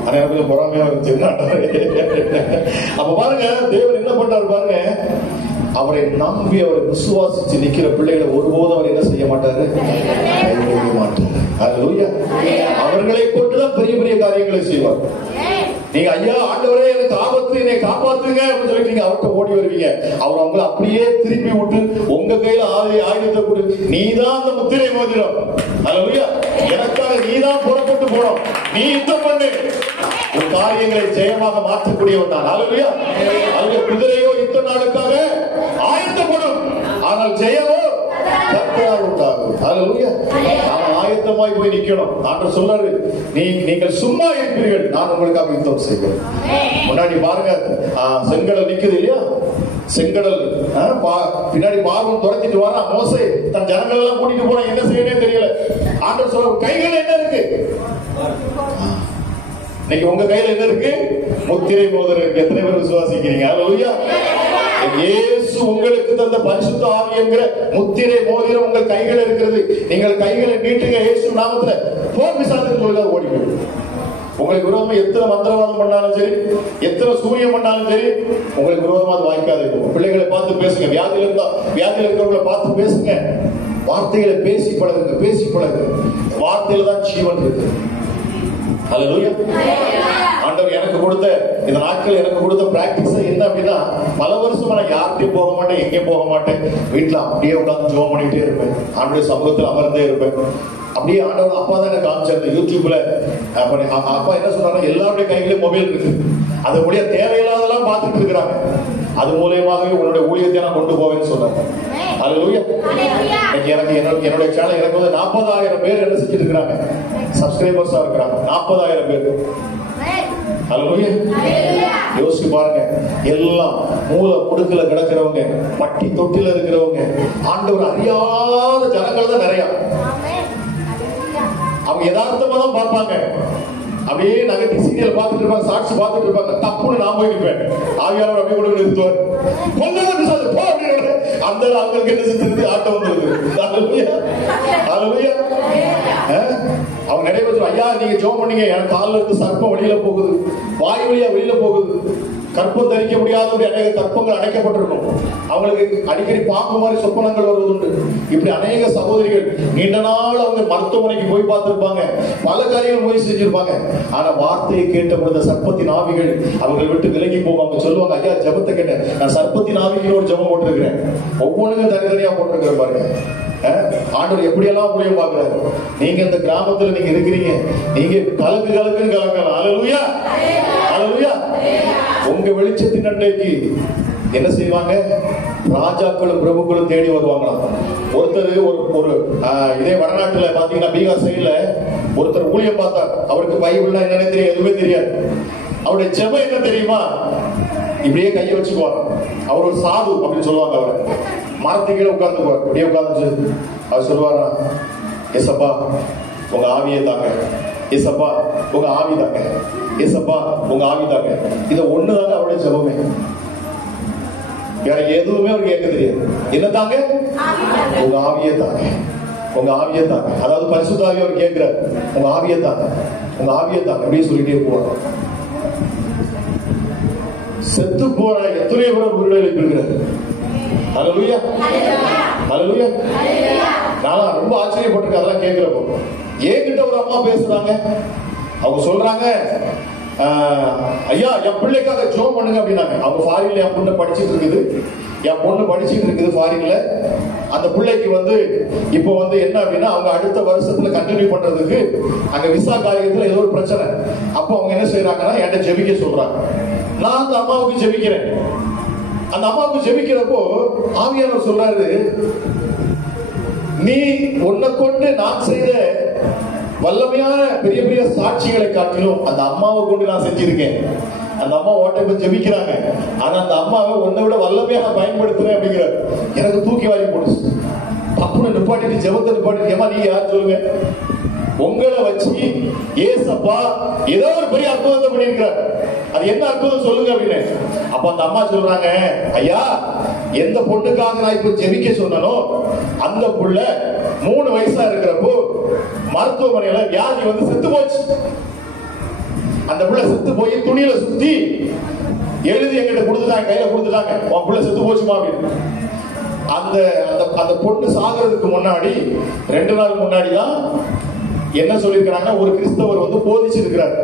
ஆனா எனக்கு பொறாமையா இருந்துச்சு. அப்ப பாருங்க, தேவன் என்ன பண்றாரு பாருங்க, அவரை நம்பி அவரை விசுவாசிச்சு நிக்கிற பிள்ளைகளை ஒருபோதும் அவர் என்ன செய்ய மாட்டாரு, கைவிட மாட்டாரு. அல்லேலூயா. அவர்களை கொண்டுதான் பெரிய பெரிய காரியங்களை செய்வார். நீங்க ஐயா, ஆண்டவரே எனக்கு ஆபத்து, என்னை காப்பாத்துங்க அப்படின்னு சொல்லி நீங்க அவர்கிட்ட ஓடி வருவீங்க. அவர் அவங்களை அப்படியே திருப்பி விட்டு உங்க கையில ஆயுதத்தை கொடு, நீதான் அந்த முத்திரை மோதிரம். அல்லேலூயா. எனக்காக நீதான் புறப்பட்டு போனோம், நீ யுத்தம் பண்ணு, ஒரு காரியங்களை ஜெயமாக மாற்றக்கூடியவன் தான். அல்லேலூயா. அதுல குதிரையோ யுத்த நாளுக்காக ஆயத்தப்படும், ஆனால் ஜெயமோ கர்த்தரால் உண்டாகும். அல்லேலூயா. நாம ஆயத்தமாய் போய் நிக்கணும். ஆண்டவர் சொல்றாரு, நீங்கள் சும்மா இருப்பீர்கள், நான் உங்களுக்காக யுத்தம் செய்வேன். முன்னாடி பாருங்க, செங்கடல் நிக்குது இல்லையா, செங்கடல் பின்னாடி பார்வன் துரத்திட்டு வர மோசே தன் ஜனங்கள் எல்லாம் கூட்டிட்டு போனா என்ன செய்யணும் தெரியல. ஆண்டவர் சொல்ற, கைகள் என்ன இருக்கு, இன்னைக்கு உங்க கையில என்ன இருக்கு? முத்திரை மோதிரம் இருக்கு. எத்தனை பேர் விசுவாசிக்கிறீங்க? ஹல்லேலூயா. இயேசு உங்களுக்கு தந்த பரிசுத்த ஆவி என்கிற முத்திரை மோதிரம் உங்கள் கைகள் இருக்கிறது. நீங்கள் கைகளை நீட்டுங்க இயேசு நாமத்துல. போர் பிசாசுன்னு சொல்லுங்க, ஓடி போயிடும். உங்களுக்கு விரோதமா எத்தனை மந்திரவாதம் பண்ணாலும் சரி, எத்தனை சூரியம் பண்ணாலும் சரி, உங்களுக்கு விரோதமா அது வாய்க்காது. பிள்ளைகளை பார்த்து பேசுங்க. வியாதியில இருக்கிறவங்களை பார்த்து பேசுங்க. வார்த்தைகளை பேசி பழகுங்க, பேசி பழகுங்க. வார்த்தையில தான் ஜீவன் இருக்கு. ஹல்லேலூயா. ஆண்டவர் எனக்கு கொடுத்த இந்த நாட்கள் எனக்கு கொடுத்த பிராக்டிஸ் என்ன அப்படின்னா, பல வருஷமா நான் யார்கிட்டயும் போக மாட்டேன், எங்கேயும் போக மாட்டேன். வீட்டுல அப்படியே உட்கார்ந்து ஜெபம் பண்ணிட்டே இருப்பேன். ஆண்டவருடைய சமூகத்தில் அமர்ந்தே இருப்பேன். அப்படியே ஆண்டவர் அப்பா தான் எனக்கு காமிச்சாரு யூடியூப்ல. அப்பா என்ன சொன்னாங்க, எல்லாருடைய கையிலும் மொபைல் இருக்கு, அது முடிய தேவையில்லாதெல்லாம் பார்த்துட்டு இருக்கிறாங்க. அது மூலயமாவே உன்னுடைய ஊழியத்தை நான் கொண்டு போவேன்னு சொன்னாங்க. ஹல்லேலூயா. எனக்கு என்னுடைய சேனல் எனக்கு வந்து 40,000 பேர் என்ன செஞ்சுட்டு இருக்கிறாங்க, சப்ஸ்கிரைபர்ஸா இருக்கிறாங்க. 40,000 பேர். ஹல்லேலூயா. யோசிச்சு பாருங்க. எல்லாம் மூல முடுக்குல கிடக்கிறவங்க, பட்டி தொட்டில இருக்கிறவங்க, ஆண்டவர் அறியாத ஜனங்கள் தான் நிறைய. அவங்க யதார்த்தமா தான் பார்ப்பாங்க. அப்படியே நகட்டி சீரியல் பார்த்துட்டு இருப்பாங்க, சாட்சி பார்த்துட்டு இருப்பாங்க. தப்புன்னு நான் போய் நிற்பேன். ஆவியானவர் அப்படியே கூட நிறுத்துவார். அந்த அவங்களுக்கு என்ன செஞ்சு ஆட்டம் வந்துருது. அவங்க நிறைய பேர், ஐயா நீங்க ஜெபம் பண்ணீங்க, எனக்கு காலில் இருந்து சர்ப்பம் வெளியில போகுது, வாய் வழியா வெளியில போகுது, கற்பம் தரிக்க முடியாத அநேக கற்பங்கள் அடைக்கப்பட்டிருக்கும். அவங்களுக்கு அடிக்கடி பாம்பு மாதிரி சொப்பனங்கள் வருவதுண்டு. இப்படி அநேக சகோதரிகள் நீண்ட நாள் அவங்க மருத்துவமனைக்கு போய் பார்த்திருப்பாங்க, பல காரியங்கள் போய் செஞ்சிருப்பாங்க. ஆனா வார்த்தையை கேட்ட பொழுது சர்ப்பத்தின் ஆவிகள் அவர்கள் விட்டு விலகி போவாங்க. சொல்லுவாங்க, ஐயா ஜெபத்தை கேட்டேன், நான் சர்ப்பத்தின் ஆவிகளோட ஜெபம் போட்டிருக்கிறேன். ஒவ்வொன்றுக்கும் தனித்தனியா போட்டிருக்கிற பாருங்க. ஆண்டவர் எப்படியெல்லாம் முடியும் பாக்குறாரு. நீங்க இந்த கிராமத்துல நீங்க இருக்கிறீங்க, நீங்க கலக்குன்னு கலக்கலாம். ஹல்லேலூயா. ஹல்லேலூயா. உங்க வெளிச்சத்தின் அன்னைக்கு என்ன செய்வாங்க, ராஜாக்களும் பிரபுக்களும் தேடி வருவாங்களாம். ஒருத்தர் ஒரு இதே வடநாட்டுல பாத்தீங்கன்னா பீகார் சைடுல ஒருத்தர் ஊழியம் பார்த்தார். அவருக்கு பைபிள்னா என்னன்னு தெரியும், எதுவுமே தெரியாது. அவருடைய ஜெபம் என்ன தெரியுமா, இப்படியே கையை வச்சுக்குவார். அவர் ஒரு சாது அப்படின்னு சொல்லுவாங்க. அவரை மரத்துக்கீழே உட்கார்ந்துக்குவார். இப்படியே உட்கார்ந்து அவர் சொல்லுவாரா, எசப்பா உங்க ஆவியை தாங்க, எசப்பா உங்க ஆவி தாங்க, எசப்பா உங்க ஆவி தாங்க. இதை ஒண்ணுதாங்க அவருடைய ஜெபமே. வேற எதுவுமே அவருக்கு கேட்க தெரியாது. என்ன தாங்க, உங்க ஆவியை தாங்க, உங்க ஆவியை தாங்க. அதாவது பரிசுத்த ஆவியை அவர் கேட்கிறார், உங்க ஆவியை தாங்க, உங்க ஆவியை தாங்க அப்படின்னு சொல்லிட்டே போவார். செத்து போற எத்தனை பேர் உயிரோடு இருக்கிறார். ஹல்லேலூயா. ஹல்லேலூயா. நான் ரொம்ப ஆச்சரியப்பட்டிருக்கேன் அதெல்லாம் கேட்கிறப்போ. ஏங்கிட்ட ஒரு அம்மா பேசுறாங்க, அவங்க சொல்றாங்க, ஐயா என் பிள்ளைக்காக ஜெபம் பண்ணுங்க அப்படின்னாங்க. அவங்க ஃபாரின்ல என் பொண்ணு படிச்சுட்டு இருக்குது ஃபாரின்ல. அந்த பிள்ளைக்கு வந்து இப்போ வந்து என்ன அப்படின்னா, அவங்க அடுத்த வருஷத்துல கண்டினியூ பண்றதுக்கு அங்க விசா காரியத்துல ஏதோ ஒரு பிரச்சனை. அப்போ அவங்க என்ன செய்யறாங்கன்னா, என்கிட்ட ஜெபிக்க சொல்றாங்க. நான் அந்த அம்மாவுக்கு ஜெபிக்கிறேன். அந்த அம்மாவுக்கு ஜெபிக்கிறப்போ ஆவியானவர் சொல்றாரு, நீ உன்னை கொண்டு நான் செய்த வல்லமையான பெரிய பெரிய சாட்சிகளை காட்டிலும் அந்த அம்மாவை கொண்டு நான் செஞ்சிருக்கேன். அந்த அம்மா ஓட்டை போய் ஜெபிக்கிறாங்க. ஆனா அந்த அம்மாவை உன்னை விட வல்லமையா நான் பயன்படுத்துறேன் அப்படிங்கிறார். எனக்கு தூக்கி வாரி போடுச்சு. தப்புன்னு நிப்பாட்டிட்டு ஜெபத்தை நிப்பாட்டிட்டு, ஏமா நீங்க யார் சொல்லுங்க, உங்களை வச்சு ஏசப்பா ஏதோ ஒரு பெரிய அற்புதத்தை பண்ணியிருக்கிறார், அது என்ன அற்புதம் சொல்லுங்க அப்படின்னு. அப்ப அந்த அம்மா சொல்றாங்க, ஐயா எந்த பொண்ணுக்காக நான் இப்ப ஜெபிக்க சொன்னனோ அந்த புள்ள 3 வயசா இருக்கிறப்போ மருத்துவமனையில வியாதி வந்து செத்து போச்சு. அந்த புள்ள செத்து போய் துணியில சுத்தி எழுதி எங்கிட்ட கொடுத்துட்டாங்க, கையில கொடுத்துட்டாங்க, உன் புள்ள செத்து போச்சுமா அப்படின்னு. அந்த அந்த பொண்ணு சாகிறதுக்கு முன்னாடி 2 நாள் முன்னாடி தான் என்ன சொல்லியிருக்கிறாங்க, ஒரு கிறிஸ்தவர் வந்து போதிச்சிருக்கிறார்,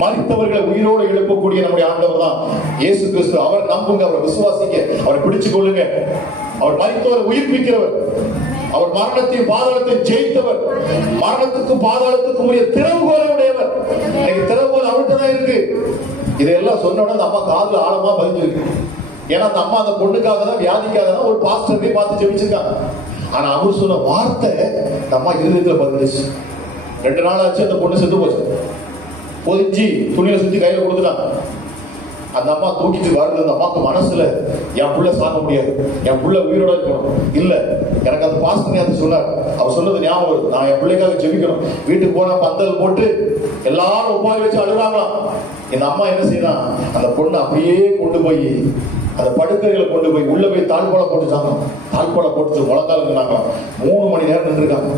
மரித்தவர்களை உயிரோடு எழுப்பக்கூடிய நம்முடைய ஆண்டவர் தான் இயேசு கிறிஸ்து. அவர் நம்புங்க, அவரை விசுவாசிங்க, அவரை பிடிச்சு கொள்ளுங்க. அவர் மரித்தவரை உயிர்ப்பிக்கிறவர், அவர் மரணத்தையும் பாதாளத்தையும் ஜெயித்தவர், மரணத்துக்கும் பாதாளத்துக்கும் உரிய திறவுகோலை உடையவர். இன்னைக்கு திறவுகோல் அவர்கிட்ட தான் இருக்கு. இதெல்லாம் சொன்ன உடனே அம்மா காதுல ஆழமா பதிஞ்சிருக்கு. ஏன்னா அந்த அம்மா அந்த பொண்ணுக்காக தான், வியாதிக்காக தான் ஒரு பாஸ்டரை பார்த்து ஜெபிச்சிருக்காங்க. ஆனா அவர் சொன்ன வார்த்தை அந்த அம்மா இருதயத்துல பதிஞ்சிச்சு. 2 நாள் ஆச்சு, அந்த பொண்ணு செத்து போச்சு. பொதிச்சு துணியில சுத்தி கையில கொடுத்துட்டாங்க. அந்த அம்மா தூக்கிட்டு வருது. அந்த அம்மாக்கு மனசுல என் புள்ள சாக முடியாது, என் புள்ள உயிரோட இருக்கணும். இல்ல, எனக்கு அந்த பாஸ்டர் அது சொன்னார். அவர் சொன்னது ஞாபகம் வருது. நான் என் பிள்ளைக்காக ஜெபிக்கணும். வீட்டுக்கு போனா பந்தல் போட்டு எல்லாரும் உப்பாய் வச்சு அழுறாங்களாம். இந்த அம்மா என்ன செய்யலாம், அந்த பொண்ணு அப்படியே கொண்டு போய் அந்த படுக்கைகளை கொண்டு போய் உள்ள போய் தாழ்பாலை போட்டுச்சாங்க. தாழ்பாலை போட்டு முழங்கால் இருந்தாங்க. 3 மணி நேரம் நின்றுருக்காங்க.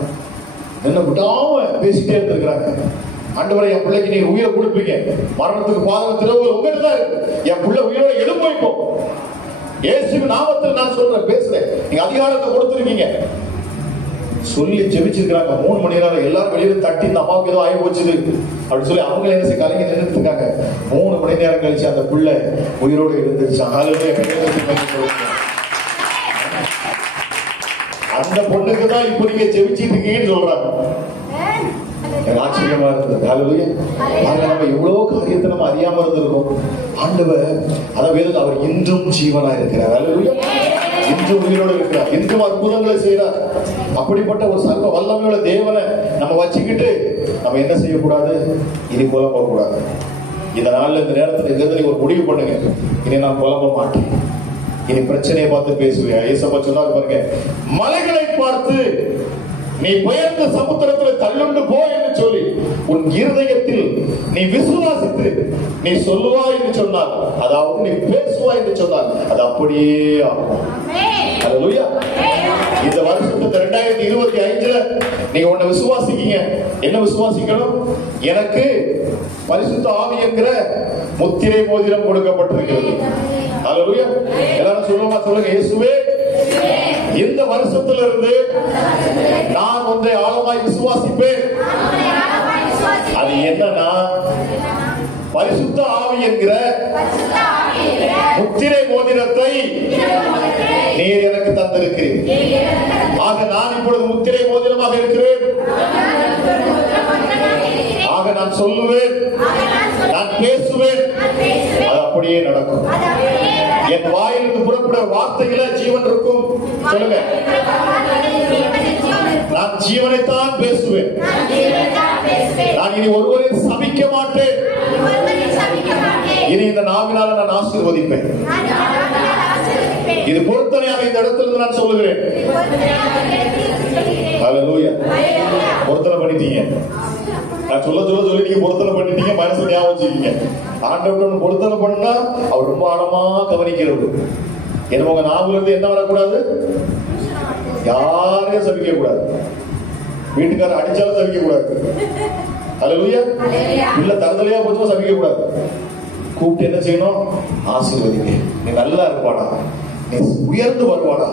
என்ன விட்டாம பேசிட்டே இருந்திருக்கிறாங்க. ஆண்டவரை, என் பிள்ளைக்கு நீங்க உயிரை கொடுப்பீங்க, மரணத்துக்கு பாதக திறவுகள் உங்ககிட்ட தான் இருக்கு, என் பிள்ளை உயிரோட எழும்ப வைப்போம், இயேசுவின் நாமத்தில் நான் சொல்றேன், பேசுறேன், நீங்க அதிகாரத்தை கொடுத்துருக்கீங்க சொல்லி ஜெபிச்சிருக்காங்க. 3 மணி நேரம் எல்லாரும் வெளியில தட்டி இந்த அம்மாவுக்கு ஏதோ ஆகி போச்சுது அப்படின்னு சொல்லி அவங்க என்ன செய்ய கலைஞர் நின்றுட்டு இருக்காங்க. 3 மணி நேரம் கழிச்சு அந்த பிள்ளை உயிரோடு இருந்துருச்சு. அந்த பொண்ணுக்கு தான் இப்ப நீங்க ஜெபிச்சிட்டு இருக்கீங்கன்னு சொல்றாங்க. ஆச்சரியமா இருந்தது. நம்ம எவ்வளவு காரியத்தை நம்ம அறியாம இருந்திருக்கோம். ஆண்டவர் அதாவது அவர் இன்றும் ஜீவனா இருக்கிறார், இன்றும் உயிரோடு இருக்கிறார், இன்றும் அற்புதங்களை செய்யறார். அப்படிப்பட்ட ஒரு சர்வ வல்லமையுள்ள தேவனை நம்ம வச்சுக்கிட்டு நம்ம என்ன செய்யக்கூடாது, இனி புலம்ப கூடாது. இதனால இந்த நேரத்தில் இருந்து ஒரு முடிவு பண்ணுங்க, இனி நான் புலம்ப மாட்டேன், இனி பிரச்சனையை பார்த்து பேசுவேன். ஏசப்பா சொன்னார் பாருங்க, மலைகளை பார்த்து நீ பெயர்ந்த சமுத்திரத்தில் தள்ளுண்டு போ என்று சொல்லி உன் இருதயத்தில் நீ விசுவாசித்து நீ சொல்லுவாய் என்று சொன்னார், அதாவது நீ பேசுவாய் என்று சொன்னார், அது அப்படியே ஆகும். அல்லேலூயா. இந்த வருஷத்துக்கு 2025 நீங்க ஒண்ணு விசுவாசிக்கீங்க. என்ன விசுவாசிக்கணும்? எனக்கு பரிசுத்த ஆவி என்கிற முத்திரை மோதிரம் கொடுக்கப்பட்டிருக்கிறது. அல்லேலூயா. எல்லாரும் சொல்லுங்க, இயேசுவே, இந்த வருஷத்திலிருந்து நான் ஒன்றை ஆழமாய் விசுவாசிப்பேன். அது என்னன்னா, பரிசுத்த ஆவி என்கிற முத்திரை மோதிரத்தை நீர் எனக்கு தந்திருக்கிறேன். ஆக நான் இப்பொழுது முத்திரை மோதிரமாக இருக்கிறேன். ஆக நான் சொல்லுவேன், நான் பேசுவேன், அது அப்படியே நடக்கும். என் வாயிலிருந்து புறப்படுற வார்த்தையில ஜீவன் இருக்கும். சொல்லுங்க, நான் ஜீவனைத்தான் பேசுவேன். நான் இனி ஒருவரையும் சபிக்க மாட்டேன். இனி இந்த நாவினால நான் ஆசீர்வதிப்பேன். இது பொருத்தனையாக இந்த இடத்திலிருந்து நான் சொல்லுகிறேன். ஹல்லேலூயா. பொருத்தனை பண்ணிட்டீங்க. நான் சொல்ல சொல்லி நீங்க பொருத்தனை பண்ணிட்டீங்க, மனசு ஞாபகம் வச்சுக்கீங்க. ஆண்டவன் பொருத்தனை பண்ணா அவர் ரொம்ப ஆழமா கவனிக்கிறது. என்ன உங்க நாவுல இருந்து என்ன வரக்கூடாது, யாரையும் சபிக்க கூடாது, வீட்டுக்காரர் அடிச்சாலும் சபிக்க கூடாது. ஹல்லேலூயா. இல்ல தரதலையா போச்சும் சபிக்க கூடாது. கூப்பிட்டு என்ன செய்யணும், ஆசீர்வதிங்க. நீ நல்லா இருப்பாடா, நீ உயர்ந்து வருவாடா,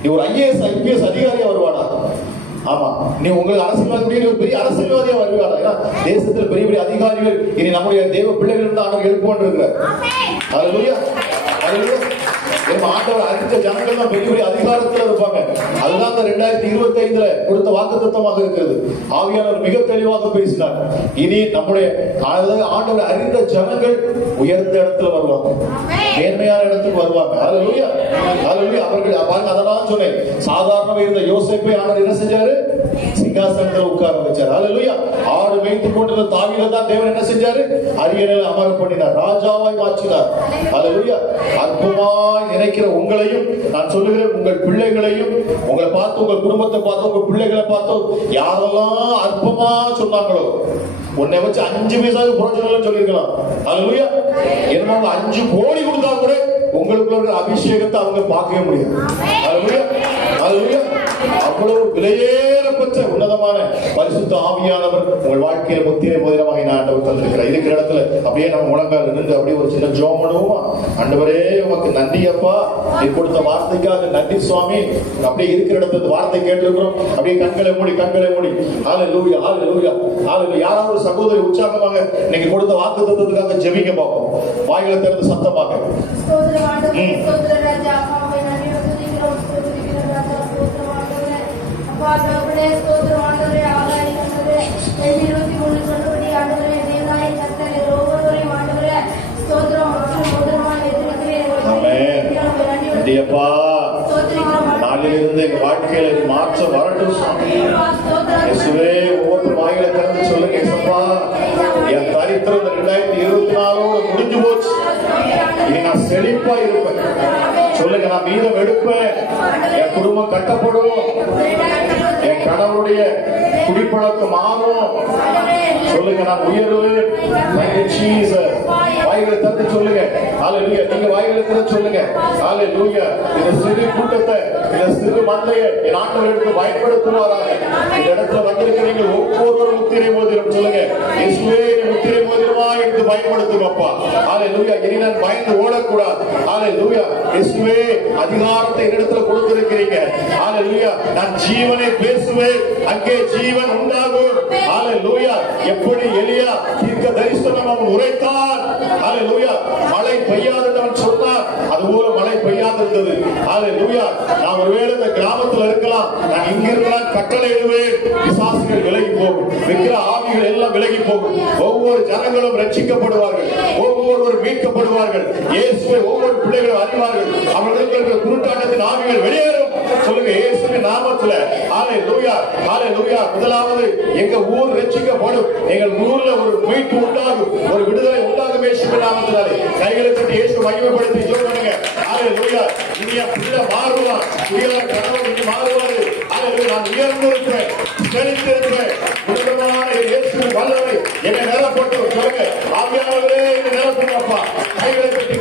நீ ஒரு IAS IPS அதிகாரியா வருவாடா. ஆமா, நீ உங்களுக்கு அரசியல்வாதி ஒரு பெரிய அரசியல்வாதியா வருவாடா. ஏன்னா தேசத்துல பெரிய பெரிய அதிகாரிகள் இனி நம்முடைய தேவ பிள்ளைகள் இருந்து ஆண்டவர் எழுப்புவான் இருக்கிறார். ஹல்லேலூயா. ஹல்லேலூயா. ஆண்டவர் அடுத்த ஜனங்கள் தான் பெரிய பெரிய அதிகாரத்துல இருப்பாங்க. அதுதான் 2025 கொடுத்த வாக்குத்தத்தமாக இருக்கிறது. ஆவியானவர் மிக தெளிவாக பேசினார். இனி நம்முடைய ஆண்டவர் அறிந்த ஜனங்கள் உயர்ந்த இடத்துல வருவாங்க, மேன்மையான இடத்துக்கு வருவாங்க. ஹல்லேலூயா. ஹல்லேலூயா. அவர்கள் பாருங்க, அதெல்லாம் சொன்னேன். சாதாரண இருந்த யோசேப்பை ஆண்டவர் என்ன செஞ்சாரு, சிங்காசனத்தில் உட்கார வச்சார். ஹல்லேலூயா. ஆடு மேய்த்து கொண்டிருந்த தாவீதை தான் தேவன் என்ன செஞ்சாரு, அரியணையில் அமர பண்ணினார், ராஜாவாய் மாற்றினார். ஹல்லேலூயா. அற்புதமாய் நினைக்கிற உங்களையும் நான் சொல்லுகிறேன், உங்கள் பிள்ளைகளையும், உங்களை பார்த்து, உங்கள் குடும்பத்தை பார்த்து, உங்க பிள்ளைகளை பார்த்து யாரெல்லாம் அற்பமா சொன்னாங்களோ, உன்னை வச்சு 5 பைசாவுக்கு புரோஜனம் சொல்லிருக்கலாம். ஹல்லேலூயா. என்ன 5 கோடி கொடுத்தா கூட உங்களுக்குள்ள அபிஷேகத்தை அவங்க பார்க்கவே முடியாது. ஹல்லேலூயா. ஹல்லேலூயா. அவ்வளவு விலையேறப்பட்ட உன்னதமான பரிசுத்த ஆவியானவர் உங்கள் வாழ்க்கையில முத்திரை மோதிரமாக ஆண்டவர் தந்திருக்கிறார். இருக்கிற இடத்துல அப்படியே நம்ம முழங்கால் நின்று அப்படியே ஒரு சின்ன ஜெபம் பண்ணுவோமா? ஆண்டவரே, உமக்கு நன்றி அப்பா, நீ கொடுத்த வார்த்தைக்காக நன்றி சுவாமி. அப்படியே இருக்கிற இடத்துல வார்த்தை கேட்டிருக்கிறோம். அப்படியே கண்களை மூடி ஹல்லேலூயா. ஹல்லேலூயா. ஹல்லேலூயா. யாராவது ஒரு சகோதரி உற்சாகமாக நீங்க கொடுத்த வாக்குத்தத்தத்துக்காக ஜெபிக்க பார்ப்போம். வாயில திறந்து சத்தமாக நாளிலிருந்து எங்க வாழ்க்கையில மாற்றம் வரட்டும் சுவாமி. இயேசுவே, ஒவ்வொரு வாயில திறந்து சொல்லுங்க ஏசப்பா, என் தரித்திரம் இந்த 2024 முடிஞ்சு போச்சு, இனி நான் செழிப்பா இருப்பேன். சொல்லுங்க, நான் மீதம் எடுப்பேன், என் குடும்பம் கட்டப்படும், என் கணவருடைய குடிப்பழக்கம் மாறும். சொல்லுங்க, நான் உயர்வேன். வாய்களை திறந்து சொல்லுங்க. ஹல்லேலூயா. நீங்க வாய்களை திறந்து சொல்லுங்க. ஹல்லேலூயா. இந்த சிறு கூட்டத்தை, இந்த சிறு மந்தையை என் ஆண்டவர் எடுத்து பயன்படுத்துவாராக. இந்த இடத்துல வந்திருக்கிறீங்க ஒவ்வொருவரும் முத்திரை மோதிரம் சொல்லுங்க. இயேசுவே, முத்திரை மோதிரமா எடுத்து பயன்படுத்துங்கப்பா. ஹல்லேலூயா. இனி நான் பயந்து ஓடக்கூடாது. ஹல்லேலூயா. இயேசுவே, அதிகாரத்தை என்னிடத்துல கொடுத்திருக்கிறீங்க. ஹல்லேலூயா. நான் ஜீவனை பேசுவேன், அங்கே ஜீவன் உண்டாகும். ஹல்லேலூயா. எப்படி எலியா தீர்க்க தரிசனம் அவன் உரைத்தான். ஹல்லேலூயா. மழை பெய்யாதவன் சொன்னார், அதுபோல மழை பெய்யாதிருந்தது. ஹல்லேலூயா. நான் ஒருவேளை இந்த கிராமத்தில் இருக்கலாம், நான் இங்கிருந்தான் கட்டளை இடுவேன், பிசாசுகள் விலகி போகும், விக்கிர ஆவிகள் எல்லாம் விலகி போகும், ஒவ்வொரு ஜனங்களும் ரட்சிக்கப்படுவார்கள், ஒவ்வொருவரும் மீட்கப்படுவார்கள். இயேசுவை ஒவ்வொரு பிள்ளைகளும் அறிவார்கள், அவர்களுக்கு இருக்கிற குருட்டாட்டத்தின் ஆவிகள் வெளியேறும். சொல்லுங்க, இயேசுவின் நாமத்துல. ஹல்லேலூயா. ஹல்லேலூயா. முதலாவது எங்க ஊர் ரட்சிக்கப்படும், எங்கள் ஊர்ல ஒரு மீட்பு உண்டாகும், ஒரு விடுதலை உண்டாகும். இயேசுவின் நாமத்தினாலே கைகளை தட்டி இயேசு மகிமைப்படுத்தி ஜெபம் பண்ணுங்க. ஹல்லேலூயா. இனிய பிள்ளை மாறுவான், உயர கணவன் இனி மாறுவாரு. ஹல்லேலூயா. நான் உயர்ந்திருப்பேன், செழித்திருப்பேன். உன்னதமான இயேசுவின் வல்லமை என்னை நிரப்பட்டும். சொல்லுங்க, ஆவியானவரே என்னை நிரப்புங்கப்பா. கைகளை தட்டி